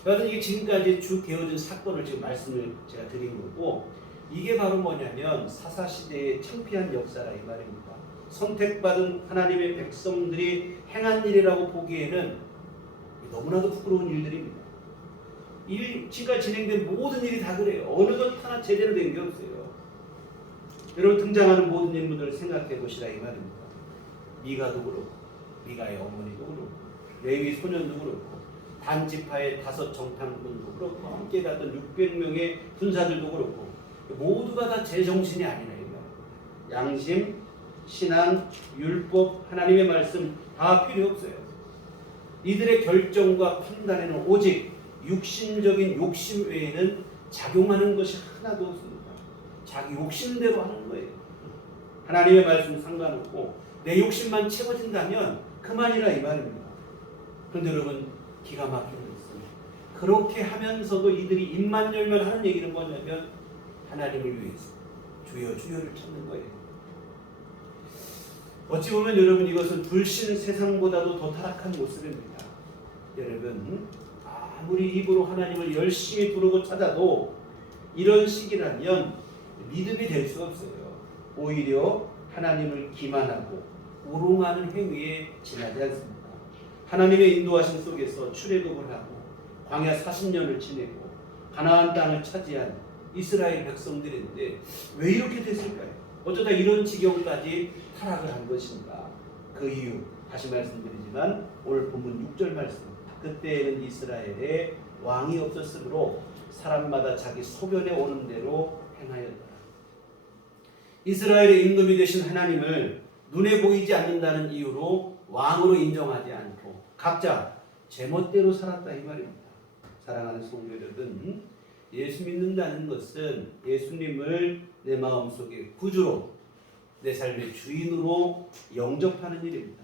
여하튼 이게 지금까지 쭉 되어진 사건을 지금 말씀을 제가 드린 거고 이게 바로 뭐냐면 사사시대의 창피한 역사라 이 말입니다. 선택받은 하나님의 백성들이 행한 일이라고 보기에는 너무나도 부끄러운 일들입니다. 지금까지 진행된 모든 일이 다 그래요. 어느 것 하나 제대로 된 게 없어요. 여러분 등장하는 모든 인물들을 생각해 보시라 이 말입니다. 미가도 그렇고 미가의 어머니도 그렇고 레위 소년도 그렇고 단지파의 5 정탐꾼도 그렇고 함께 갔던 600명의 군사들도 그렇고 모두가 다 제정신이 아니라 이 말입니다. 양심, 신앙, 율법, 하나님의 말씀 다 필요 없어요. 이들의 결정과 판단에는 오직 육신적인 욕심 외에는 작용하는 것이 하나도 없습니다. 자기 욕심대로 하는 거예요. 하나님의 말씀 상관없고 내 욕심만 채워진다면 그만이라 이 말입니다. 그런데 여러분 기가 막히는 것은 그렇게 하면서도 이들이 입만 열면 하는 얘기는 뭐냐면 하나님을 위해서 주여 주여를 찾는 거예요. 어찌 보면 여러분 이것은 불신 세상보다도 더 타락한 모습입니다. 여러분 아무리 입으로 하나님을 열심히 부르고 찾아도 이런 식이라면 믿음이 될 수 없어요. 오히려 하나님을 기만하고 우롱하는 행위에 지나지 않습니다. 하나님의 인도하심 속에서 출애굽을 하고 광야 40년을 지내고 가나안 땅을 차지한 이스라엘 백성들인데 왜 이렇게 됐을까요? 어쩌다 이런 지경까지 타락을 한 것인가? 그 이유 다시 말씀드리지만 오늘 본문 6절 말씀, 그때에는 이스라엘에 왕이 없었으므로 사람마다 자기 소견에 오는 대로 행하였더라. 이스라엘의 임금이 되신 하나님을 눈에 보이지 않는다는 이유로 왕으로 인정하지 않고 각자 제멋대로 살았다 이 말입니다. 사랑하는 성도 여러분, 예수 믿는다는 것은 예수님을 내 마음속에 구주로, 내 삶의 주인으로 영접하는 일입니다.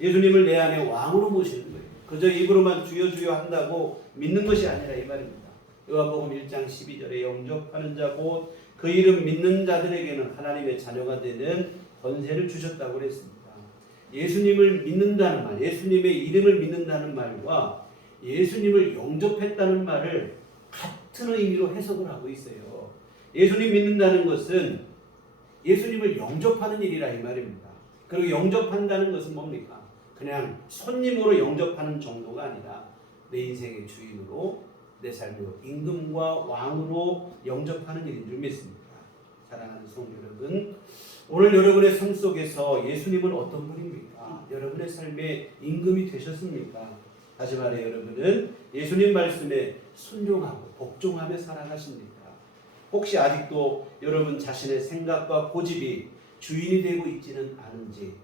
예수님을 내 안에 왕으로 모시는 거예요. 그저 입으로만 주여 주여 한다고 믿는 것이 아니라 이 말입니다. 요한복음 1장 12절에 영접하는 자 곧 그 이름 믿는 자들에게는 하나님의 자녀가 되는 권세를 주셨다고 그랬습니다. 예수님을 믿는다는 말, 예수님의 이름을 믿는다는 말과 예수님을 영접했다는 말을 같은 의미로 해석을 하고 있어요. 예수님 믿는다는 것은 예수님을 영접하는 일이라 이 말입니다. 그리고 영접한다는 것은 뭡니까? 그냥 손님으로 영접하는 정도가 아니라 내 인생의 주인으로, 내 삶으로 임금과 왕으로 영접하는 일인 줄 믿습니다. 사랑하는 성도 여러분, 오늘 여러분의 삶 속에서 예수님은 어떤 분입니까? 여러분의 삶의 임금이 되셨습니까? 다시 말해 여러분은 예수님 말씀에 순종하고 복종하며 살아가십니까? 혹시 아직도 여러분 자신의 생각과 고집이 주인이 되고 있지는 않은지,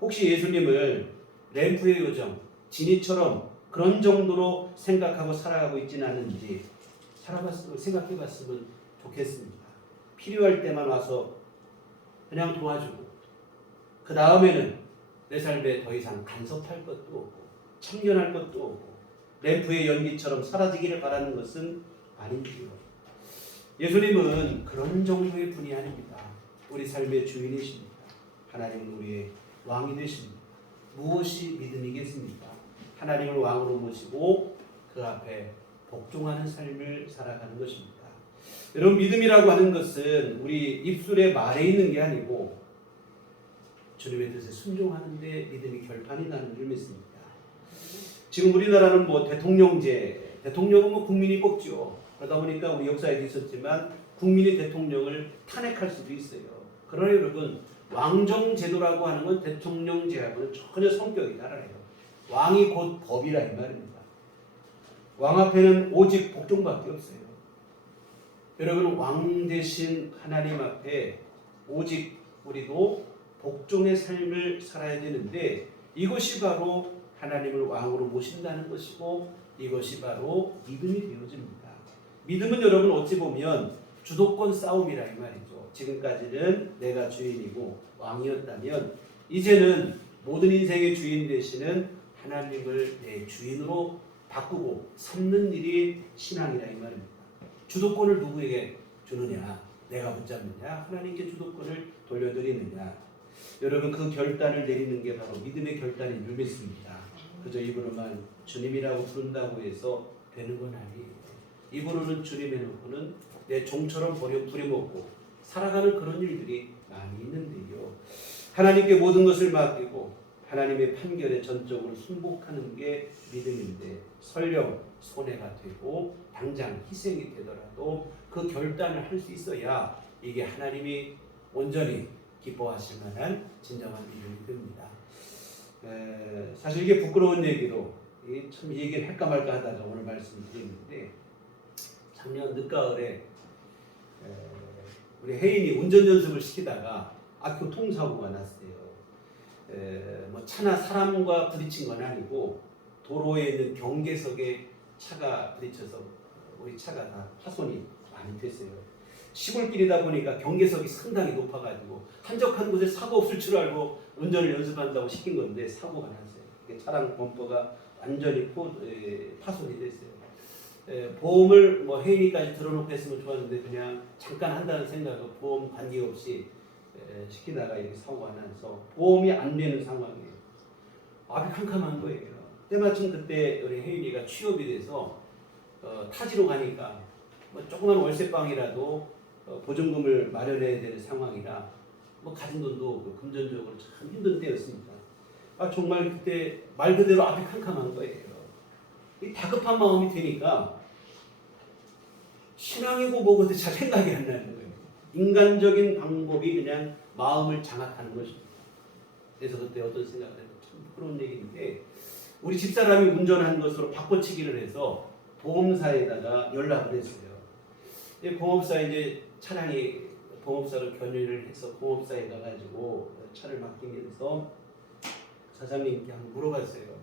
혹시 예수님을 램프의 요정, 지니처럼 그런 정도로 생각하고 살아가고 있지는 않은지 생각해봤으면 좋겠습니다. 필요할 때만 와서 그냥 도와주고 그 다음에는 내 삶에 더 이상 간섭할 것도 없고 참견할 것도 없고 램프의 연기처럼 사라지기를 바라는 것은 아닌지요. 예수님은 그런 정도의 분이 아닙니다. 우리 삶의 주인이십니다. 하나님은 우리의 왕이 되십니다. 무엇이 믿음이겠습니까? 하나님을 왕으로 모시고 그 앞에 복종하는 삶을 살아가는 것입니다. 여러분, 믿음이라고 하는 것은 우리 입술에 말에 있는 게 아니고 주님의 뜻에 순종하는 데 믿음이 결판이 나는 줄 믿습니다. 지금 우리나라는 대통령제, 대통령은 국민이 뽑죠. 그러다 보니까 우리 역사에도 있었지만 국민이 대통령을 탄핵할 수도 있어요. 그러나 여러분, 왕정제도라고 하는 건 대통령제하고는 전혀 성격이 달라요. 왕이 곧 법이라 이 말입니다. 왕 앞에는 오직 복종밖에 없어요. 여러분, 왕 대신 하나님 앞에 오직 우리도 복종의 삶을 살아야 되는데 이것이 바로 하나님을 왕으로 모신다는 것이고 이것이 바로 믿음이 되어집니다. 믿음은 여러분 어찌 보면 주도권 싸움이라 이 말이죠. 지금까지는 내가 주인이고 왕이었다면 이제는 모든 인생의 주인 되시는 하나님을 내 주인으로 바꾸고 삼는 일이 신앙이라 이 말입니다. 주도권을 누구에게 주느냐? 내가 붙잡느냐? 하나님께 주도권을 돌려드리느냐? 여러분, 그 결단을 내리는 게 바로 믿음의 결단인 줄 믿습니다. 그저 입으로만 주님이라고 부른다고 해서 되는 건 아니에요. 입으로는 주님 해놓고는 내 종처럼 부려먹고 살아가는 그런 일들이 많이 있는데요. 하나님께 모든 것을 맡기고 하나님의 판결에 전적으로 순복하는 게 믿음인데 설령 손해가 되고 당장 희생이 되더라도 그 결단을 할 수 있어야 이게 하나님이 온전히 기뻐하실 만한 진정한 믿음이 됩니다. 사실 이게 부끄러운 얘기로 참 얘기를 할까 말까 하다가 오늘 말씀드렸는데 작년 늦가을에 우리 혜인이 운전 연습을 시키다가 교통사고가 났어요. 차나 사람과 부딪힌 건 아니고 도로에 있는 경계석에 차가 부딪혀서 우리 차가 다 파손이 많이 됐어요. 시골길이다 보니까 경계석이 상당히 높아가지고 한적한 곳에 사고 없을 줄 알고 운전을 연습한다고 시킨 건데 사고가 났어요. 차량 범퍼가 완전히 파손이 됐어요. 보험을 혜인이까지 들어놓고 했으면 좋았는데 그냥 잠깐 한다는 생각으로 보험 관계없이 시키다가 이렇게 사고가 나서 보험이 안 되는 상황이에요. 앞이 캄캄한 거예요. 때마침 그때 우리 혜인이가 취업이 돼서 타지로 가니까 조그만 월세방이라도 보증금을 마련해야 되는 상황이라 가진 돈도 없고 금전적으로 참 힘든 때였습니다. 정말 그때 말 그대로 앞이 캄캄한 거예요. 이 다급한 마음이 드니까 신앙이고 뭐고 잘 생각이 안 나는 거예요. 인간적인 방법이 그냥 마음을 장악하는 것입니다. 그래서 그때 어떤 생각을 해서 참 부끄러운 얘기인데 우리 집사람이 운전한 것으로 바꿔치기를 해서 보험사에다가 연락을 했어요. 공업사에 이제 차량이 공업사로 견인을 해서 공업사에 가가지고 차를 맡기면서 사장님께 한번 물어봤어요.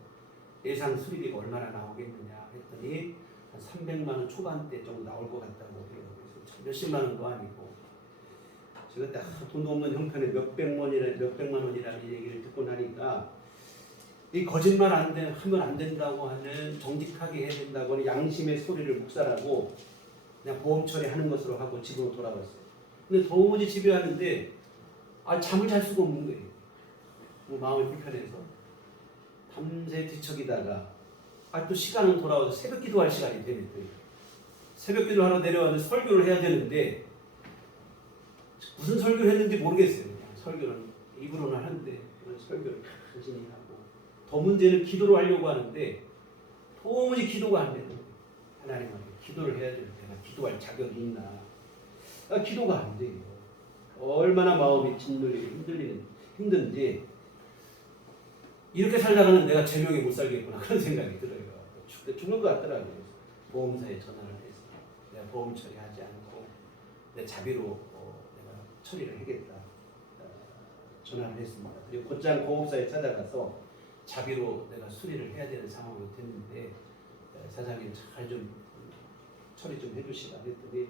예상 수리비가 얼마나 나오겠느냐 했더니 한 300만 원 초반대 정도 나올 것 같다고 해요. 그래서 참 몇십만 원도 아니고 제가 그때 돈도 없는 형편에 몇백만 원이라는 얘기를 듣고 나니까 이 거짓말 하면 안 된다고 하는 정직하게 해야 된다고 하는 양심의 소리를 묵살하고 그냥 보험 처리하는 것으로 하고 집으로 돌아갔어요. 근데 도무지 집에 왔는데 잠을 잘 수가 없는 거예요. 뭐 마음이 불편해서 밤새 뒤척이다가 또 시간은 돌아와서 새벽 기도할 시간이 되는 거예요. 새벽 기도하러 내려왔는데 설교를 해야 되는데 무슨 설교를 했는지 모르겠어요. 그냥 설교는 입으로는 하는데 설교를 간신히 하고 더 문제는 기도를 하려고 하는데 도무지 기도가 안 되는 거예요. 하나님한테 기도를 해야 되는데 내가 기도할 자격이 있나? 기도가 안 돼요. 얼마나 마음이 짓눌리고 힘든지 이렇게 살다가는 내가 제명에 못 살겠구나 그런 생각이 들어요. 죽을 것 같더라고요. 보험사에 전화를 해서 내가 보험 처리하지 않고 내 자비로 내가 처리를 하겠다 전화를 했습니다. 그리고 곧장 공업사에 찾아가서 자비로 내가 수리를 해야 되는 상황이 됐는데 사장님 잘 좀 처리 좀 해주시라 했더니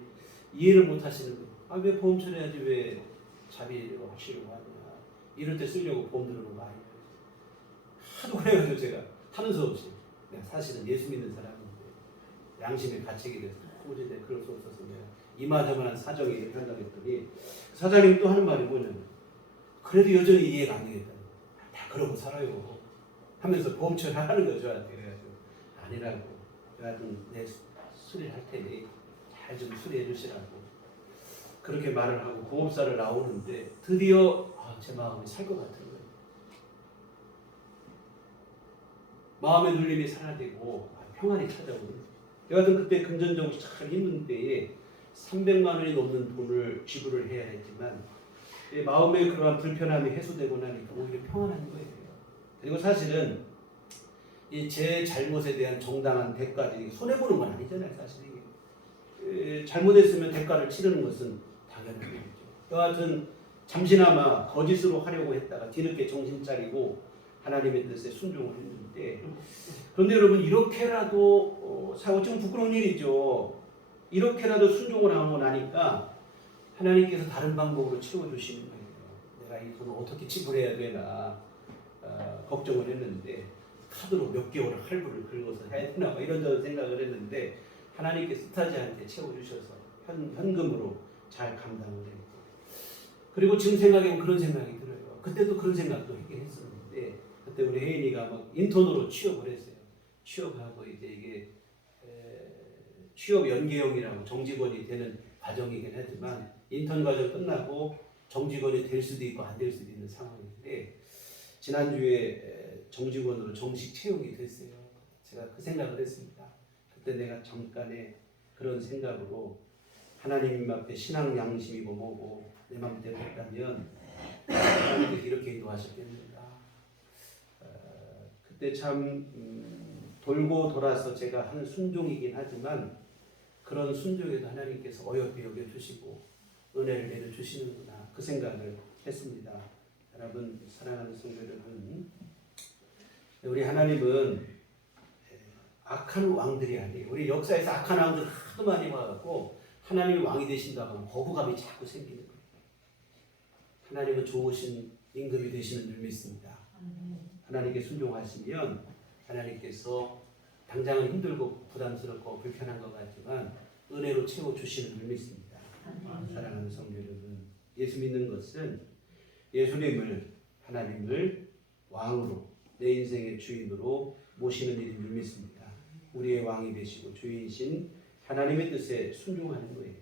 이해를 못 하시는 거예요. 왜 보험 처리해야지 왜 자비로 하시려고 하냐. 이럴 때 쓰려고 보험 들어오는 거 아니에요. 하도 그래가지고 제가 하는 수 없이 내가 사실은 예수 믿는 사람인데 양심의 가책이 돼서 도저히 그럴 수 없어서 내가 이마저마한 사정이 이렇게 한다고 했더니 사장님 또 하는 말이 뭐냐면 그래도 여전히 이해가 안 되겠다. 다 그러고 살아요 하면서 보험 처리하는 거죠. 저한테 그래가지고 아니라고 여하튼 내 수리를 할 테니 잘 좀 수리해 주시라고 그렇게 말을 하고 공업사를 나오는데 드디어 제 마음이 살 것 같은 거예요. 마음의 눌림이 사라지고 평안이 찾아오는 거예요. 여하튼 그때 금전적으로 참 힘든 때에 300만 원이 넘는 돈을 지불을 해야 했지만 마음의 그러한 불편함이 해소되고 나니까 오히려 평안한 거예요. 그리고 사실은 제 잘못에 대한 정당한 대가들이 손해보는 건 아니잖아요. 사실 이게 잘못했으면 대가를 치르는 것은 당연한 일이죠. 여하튼 잠시나마 거짓으로 하려고 했다가 뒤늦게 정신 차리고 하나님의 뜻에 순종을 했는데 그런데 여러분 이렇게라도 사고 좀 부끄러운 일이죠. 이렇게라도 순종을 하고 나니까 하나님께서 다른 방법으로 채워주시는 거예요. 내가 이 돈을 어떻게 지불해야 되나 걱정을 했는데 카드로 몇 개월을 할부를 긁어서 해야 되나 이런저런 생각을 했는데 하나님께서 뜻하지 않게 채워주셔서 현금으로 잘 감당을 했고 그리고 지금 생각해보면 그런 생각이 들어요. 그때도 그런 생각도 했었는데 그때 우리 혜인이가 막 인턴으로 취업을 했어요. 취업하고 이제 이게 취업 연계형이라고 정직원이 되는 과정이긴 하지만 인턴 과정 끝나고 정직원이 될 수도 있고 안 될 수도 있는 상황인데 지난주에 정직원으로 정식 채용이 됐어요. 제가 그 생각을 했습니다. 그때 내가 잠깐의 그런 생각으로 하나님 앞에 신앙 양심이고 뭐고 내 마음대로 했다면 하나님께서 이렇게 인도하셨겠는가. 그때 참 돌고 돌아서 제가 하는 순종이긴 하지만 그런 순종에도 하나님께서 어여삐 여겨주시고 은혜를 내려주시는구나 그 생각을 했습니다. 여러분 사랑하는 성도 여러분 우리 하나님은 악한 왕들이 아니에요. 우리 역사에서 악한 왕들 하도 많이 봐갖고 하나님이 왕이 되신다고 하면 거부감이 자꾸 생기는 거예요. 하나님은 좋으신 임금이 되시는 줄 믿습니다. 하나님께 순종하시면 하나님께서 당장은 힘들고 부담스럽고 불편한 것 같지만 은혜로 채워주시는 줄 믿습니다. 사랑하는 성도 여러분 예수 믿는 것은 예수님을 하나님을 왕으로 내 인생의 주인으로 모시는 일인 줄 믿습니다. 우리의 왕이 되시고 주인이신 하나님의 뜻에 순종하는 거예요.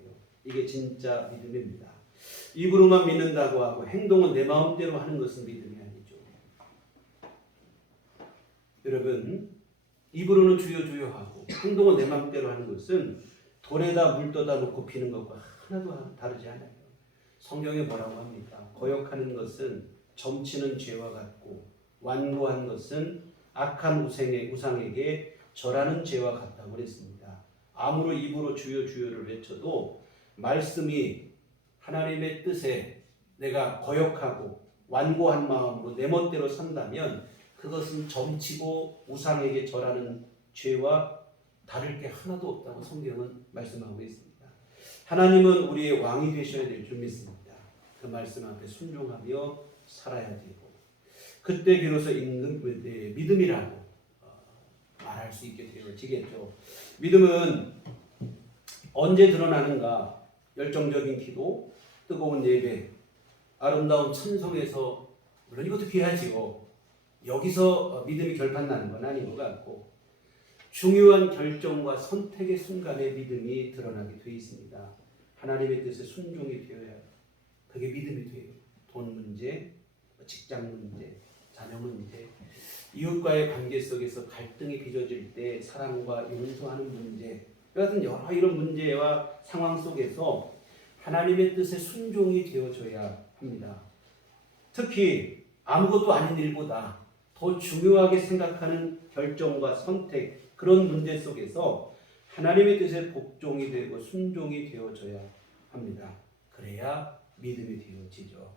이게 진짜 믿음입니다. 입으로만 믿는다고 하고 행동은 내 마음대로 하는 것은 믿음이 아니죠. 여러분 입으로는 주여 주여 하고 행동은 내 마음대로 하는 것은 돌에다 물 떠다 놓고 피는 것과 하나도 다르지 않아요. 성경에 뭐라고 합니까? 거역하는 것은 점치는 죄와 같고 완고한 것은 악한 우상에게 절하는 죄와 같다고 그랬습니다. 아무로 입으로 주여 주여를 외쳐도 말씀이 하나님의 뜻에 내가 거역하고 완고한 마음으로 내 멋대로 산다면 그것은 점치고 우상에게 절하는 죄와 다를 게 하나도 없다고 성경은 말씀하고 있습니다. 하나님은 우리의 왕이 되셔야 될 줄 믿습니다. 그 말씀 앞에 순종하며 살아야 되고 그때 비로소 믿음이라고 말할 수 있게 되어지겠죠. 믿음은 언제 드러나는가? 열정적인 기도, 뜨거운 예배, 아름다운 찬송에서 물론 이것도 귀하지요. 여기서 믿음이 결판나는 건 아닌 것 같고 중요한 결정과 선택의 순간에 믿음이 드러나게 되어 있습니다. 하나님의 뜻에 순종이 되어야 그게 믿음이 돼요. 돈 문제, 직장 문제, 자녀 문제, 이웃과의 관계 속에서 갈등이 빚어질 때 사랑과 용서하는 문제, 같은 여러 이런 문제와 상황 속에서 하나님의 뜻에 순종이 되어져야 합니다. 특히 아무것도 아닌 일보다 더 중요하게 생각하는 결정과 선택, 그런 문제 속에서 하나님의 뜻에 복종이 되고 순종이 되어져야 합니다. 그래야 믿음이 되어지죠.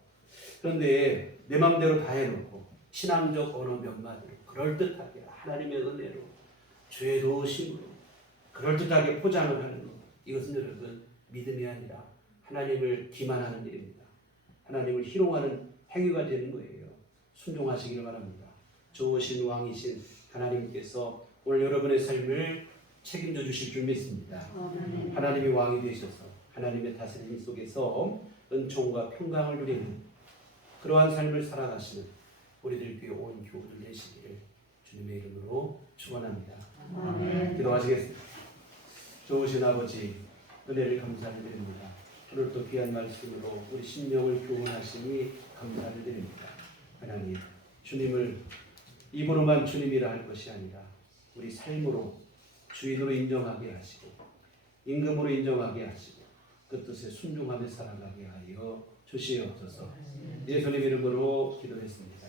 그런데 내 마음대로 다 해놓고 신앙적 언어 몇 마디로 그럴듯하게 하나님의 은혜로 주의 도우심으로 그럴듯하게 포장을 하는 것, 이것은 여러분 믿음이 아니라 하나님을 기만하는 일입니다. 하나님을 희롱하는 행위가 되는 거예요. 순종하시기를 바랍니다. 좋으신 왕이신 하나님께서 오늘 여러분의 삶을 책임져 주실 줄 믿습니다. 하나님이 왕이 되셔서 하나님의 다스림 속에서 은총과 평강을 누리는 그러한 삶을 살아가시는 우리들 교회 온 교우들 되시기를 주님의 이름으로 축원합니다. 기도하시겠습니다. 좋으신 아버지, 은혜를 감사를 드립니다. 오늘 또 귀한 말씀으로 우리 심령을 교훈하시니 감사를 드립니다. 하나님, 주님을 입으로만 주님이라 할 것이 아니라 우리 삶으로 주인으로 인정하게 하시고 임금으로 인정하게 하시고 그 뜻에 순종하며 살아가게 하여 주시옵소서. 예수님 이름으로 기도했습니다.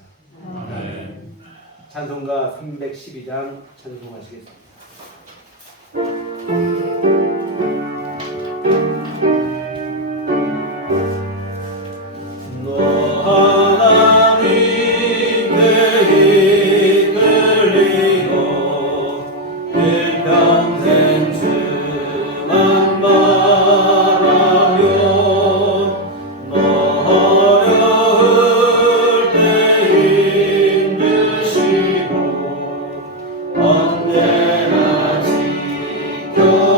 찬송가 312장 찬송하시겠습니다. 언제나 지켜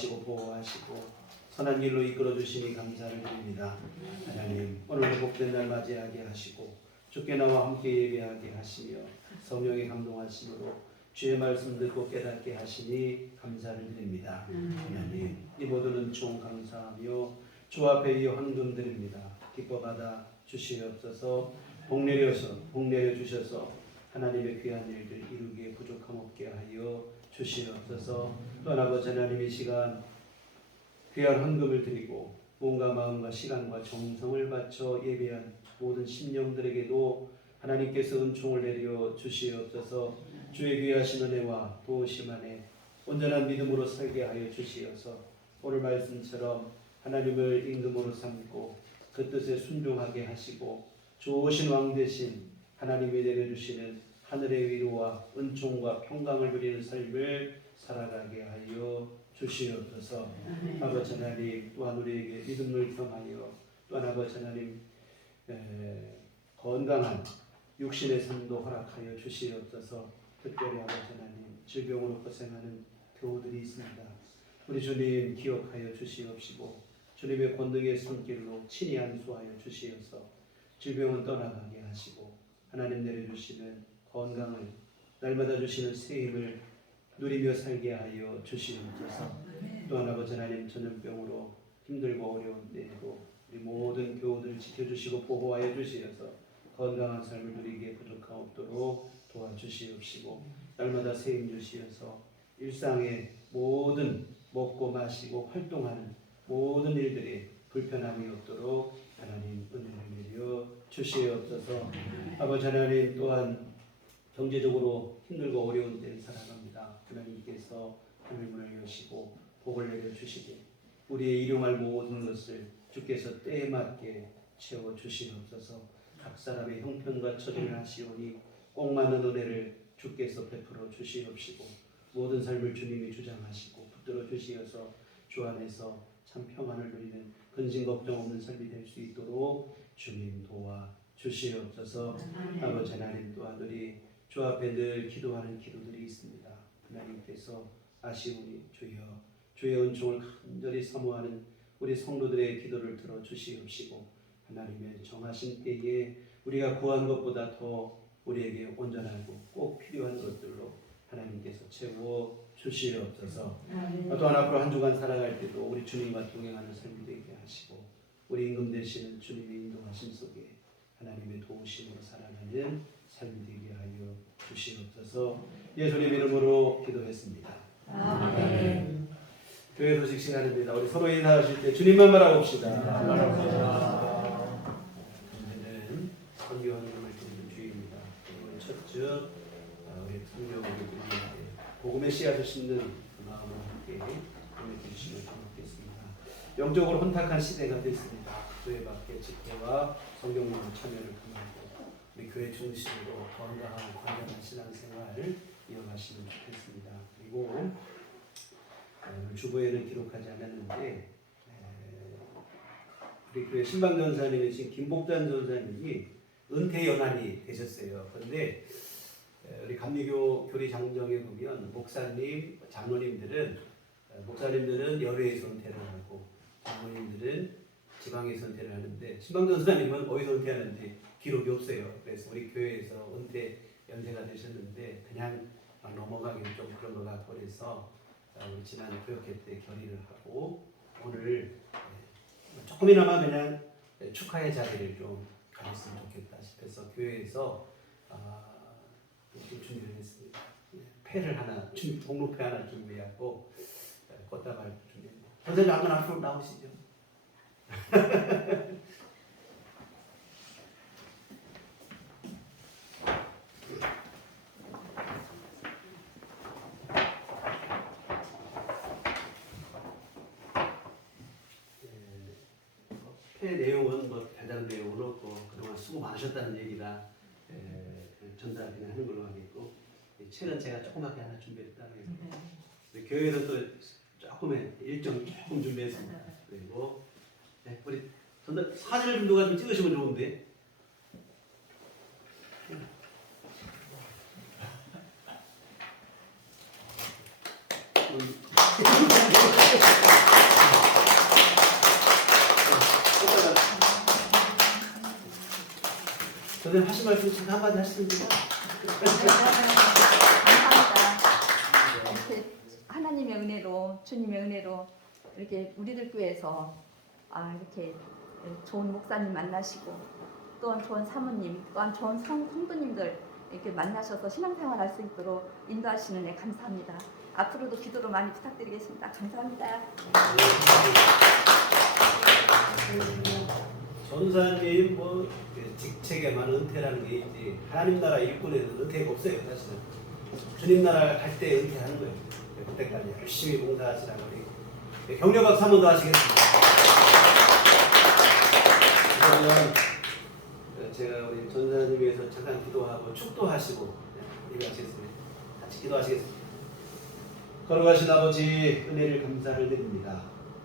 인도하시고 보호하시고 선한 길로 이끌어 주시니 감사를 드립니다. 하나님 오늘 회복된 날 맞이하게 하시고 주께 나와 함께 예배하게 하시며 성령의 감동하심으로 주의 말씀 듣고 깨닫게 하시니 감사를 드립니다. 하나님 이 모든 은총 감사하며 주 앞에 이 헌금 드립니다. 기뻐 받아 주시옵소서. 복 내려 주셔서 하나님의 귀한 일들 이루기에 부족함 없게 하여 주시옵소서. 또한 아버지 하나님 이 시간 귀한 헌금을 드리고 몸과 마음과 시간과 정성을 바쳐 예배한 모든 심령들에게도 하나님께서 은총을 내려 주시옵소서. 주의 귀하신 은혜와 도우심 안에 온전한 믿음으로 살게 하여 주시어서 오늘 말씀처럼 하나님을 임금으로 삼고 그 뜻에 순종하게 하시고 좋으신 왕 대신 하나님이 내려주시는 하늘의 위로와 은총과 평강을 누리는 삶을 살아가게 하여 주시옵소서. 아버지 하나님 또한 우리에게 믿음을 겸하여 또한 아버지 하나님 건강한 육신의 삶도 허락하여 주시옵소서. 특별히 아버지 하나님 질병으로 고생하는 교우들이 있습니다. 우리 주님 기억하여 주시옵시고 주님의 권능의 손길로 친히 안수하여 주시어서 질병은 떠나가게 하시고 하나님 내려주시는 건강을 날마다 주시는 새 힘을 누리며 살게 하여 주시옵소서. 또한 아버지 하나님 전염병으로 힘들고 어려운 때에도 우리 모든 교우들 지켜주시고 보호하여 주시어서 건강한 삶을 누리기에 부족함 없도록 도와주시옵시고 날마다 새 힘 주시어서 일상의 모든 먹고 마시고 활동하는 모든 일들이 불편함이 없도록 하나님 은혜를 내려 주시옵소서. 아버지 하나님 또한 경제적으로 힘들고 어려운 때를 살아갑니다. 하나님께서 하늘문을 여시고 복을 내려 주시되 우리의 일용할 모든 것을 주께서 때에 맞게 채워 주시옵소서. 각 사람의 형편과 처지를 하시오니 꼭 맞는 은혜를 주께서 베풀어 주시옵시고 모든 삶을 주님이 주장하시고 붙들어 주시어서 주 안에서 참 평안을 누리는 근심 걱정 없는 삶이 될 수 있도록 주님 도와 주시옵소서. 아버지 하나님 또한 우리 주 앞에 늘 기도하는 기도들이 있습니다. 하나님께서 아시오니 주의 은총을 간절히 사모하는 우리 성도들의 기도를 들어 주시옵시고 하나님의 정하신 때에 우리가 구한 것보다 더 우리에게 온전하고 꼭 필요한 것들로 하나님께서 채워 주시옵소서. 또한 앞으로 한 주간 살아갈 때도 우리 주님과 동행하는 삶이 되게 하시고 우리 임금 되시는 주님의 인도하심 속에 하나님의 도우심으로 살아가는 삶이 되게 하여 주시옵소서. 예수님 이름으로 기도했습니다. 아멘. 교회 소식 시간입니다. 우리 서로 인사하실 때 주님만 바라봅시다. 오늘은 선교 헌금을 드리는 주일입니다. 오늘 첫 주 우리 선교를 드리는데 복음의 씨앗을 심는 마음으로 함께 보내주시면 고맙겠습니다. 영적으로 혼탁한 시대가 됐습니다. 교회 밖에 집회와 성경문을 참여를 통하고 우리 교회 중심으로 건강한 건강한 신앙생활을 이어가시면 좋겠습니다. 그리고 주보에는 기록하지 않았는데 우리 교회 신방 전사님이신 김복단 전사님이 은퇴 연한이 되셨어요. 그런데 우리 감리교 교리 장정에 보면 장로님들은 여외에서 은퇴를 하고 장로님들은 지방에서 은퇴를 하는데 신방 전사님은 어디서 은퇴하는지 기록이 없어요. 그래서 우리 교회에서 은퇴 연세가 되셨는데 그냥 넘어가기는 좀 그런 것 같고 그래서 우리 지난 교육회 때 결의를 하고 오늘 조금이나마 그냥 축하의 자리를 좀 가졌으면 좋겠다 싶어서 교회에서 준비를 했습니다. 패를 하나, 공로패 하나 준비하고 꽃다발 준비했습니다. 선생님 한번 앞으로 나오시죠. 회 내용은 대단한 내용은 없고 그동안 수고 많으셨다는 얘기라 전달 그냥 하는 걸로 하겠고 책은 제가 조그맣게 하나 준비했다는 얘기고 교회에서 또 조금의 일정 조금 준비했습니다. 그리고 우리 전달 사진을 좀 누가 좀 찍으시면 좋은데. 선생님 하신 말씀 제가 한마디 하시는데요. 감사합니다. 이렇게 하나님의 은혜로 주님의 은혜로 이렇게 우리들 교회에서 이렇게 좋은 목사님 만나시고 또한 좋은 사모님 또한 좋은 성도님들 이렇게 만나셔서 신앙생활 할 수 있도록 인도하시는 애 감사합니다. 앞으로도 기도로 많이 부탁드리겠습니다. 감사합니다. 전사님 뭐 직책에만 은퇴라는 게 있지 하나님 나라 일꾼에는 은퇴가 없어요. 사실은 주님 나라 갈 때 은퇴하는 거예요. 그때까지 열심히 봉사하시라고 우리 격려 박수 한 번 더 하시겠습니다. 그러면 제가 우리 전사님 위해서 잠깐 기도하고 축도하시고 일어나시겠습니다. 같이 기도하시겠습니다. 걸어가신 아버지 은혜를 감사를 드립니다.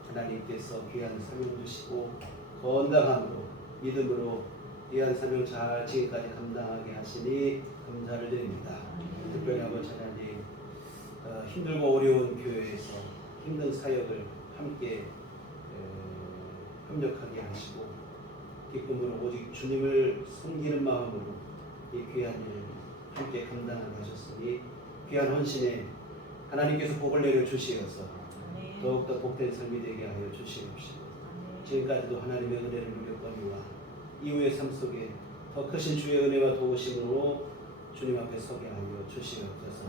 하나님께서 귀한 사명 주시고 건강함으로 믿음으로 귀한 사명 잘 지금까지 감당하게 하시니 감사를 드립니다. 특별히 아버지 하나님 힘들고 어려운 교회에서 힘든 사역을 함께 협력하게 하시고 기쁨으로 오직 주님을 섬기는 마음으로 이 귀한 일을 함께 감당하게 하셨으니 귀한 헌신에 하나님께서 복을 내려 주시어서 더욱더 복된 삶이 되게 하여 주시옵시고 지금까지도 하나님의 은혜를 누렸거니와 이후의 삶 속에 더 크신 주의 은혜와 도우심으로 주님 앞에 서게 하여 주시옵소서.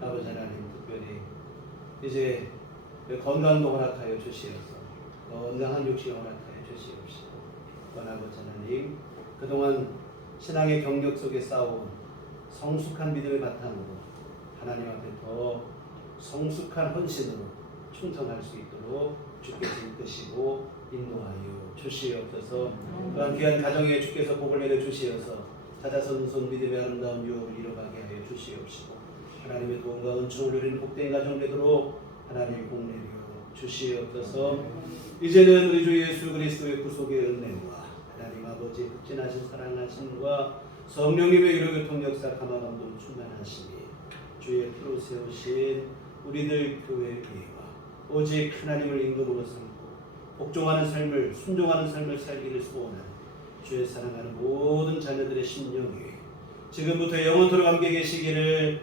아버지 하나님 특별히 이제 건강도 허락하여 주시어서 건강한 육신 허락하여 주시옵시고 또한 아버지 하나님 그동안 신앙의 경력 속에 쌓아온 성숙한 믿음의 바탕으로 하나님 앞에 더 성숙한 헌신으로 충성할 수 있도록 주께서 이끄시고 인도하여 주시옵소서. 또한 귀한 가정에 주께서 복을 내려 주시어서 자자손손 믿음의 아름다운 유업을 이뤄가게 하여 주시옵시고 하나님의 도움과 은총을 누리는 복된 가정 되도록 하나님 복 내려 주시옵소서. 이제는 우리 주 예수 그리스도의 구속의 은혜와 하나님 아버지의 극진하신 사랑하심과 성령님의 유료교통 역사 감화 감동 충만하시니 주의 피로 세우신 우리들 교회 위와 오직 하나님을 임금으로 삼고 복종하는 삶을 순종하는 삶을 살기를 소원하는 주의 사랑하는 모든 자녀들의 심령이 지금부터 영원토록 함께 계시기를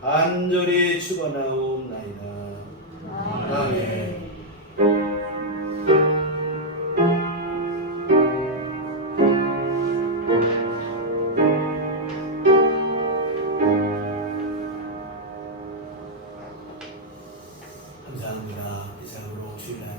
간절히 축원하옵나이다. 아멘. 감사합니다. 이상으로 주일날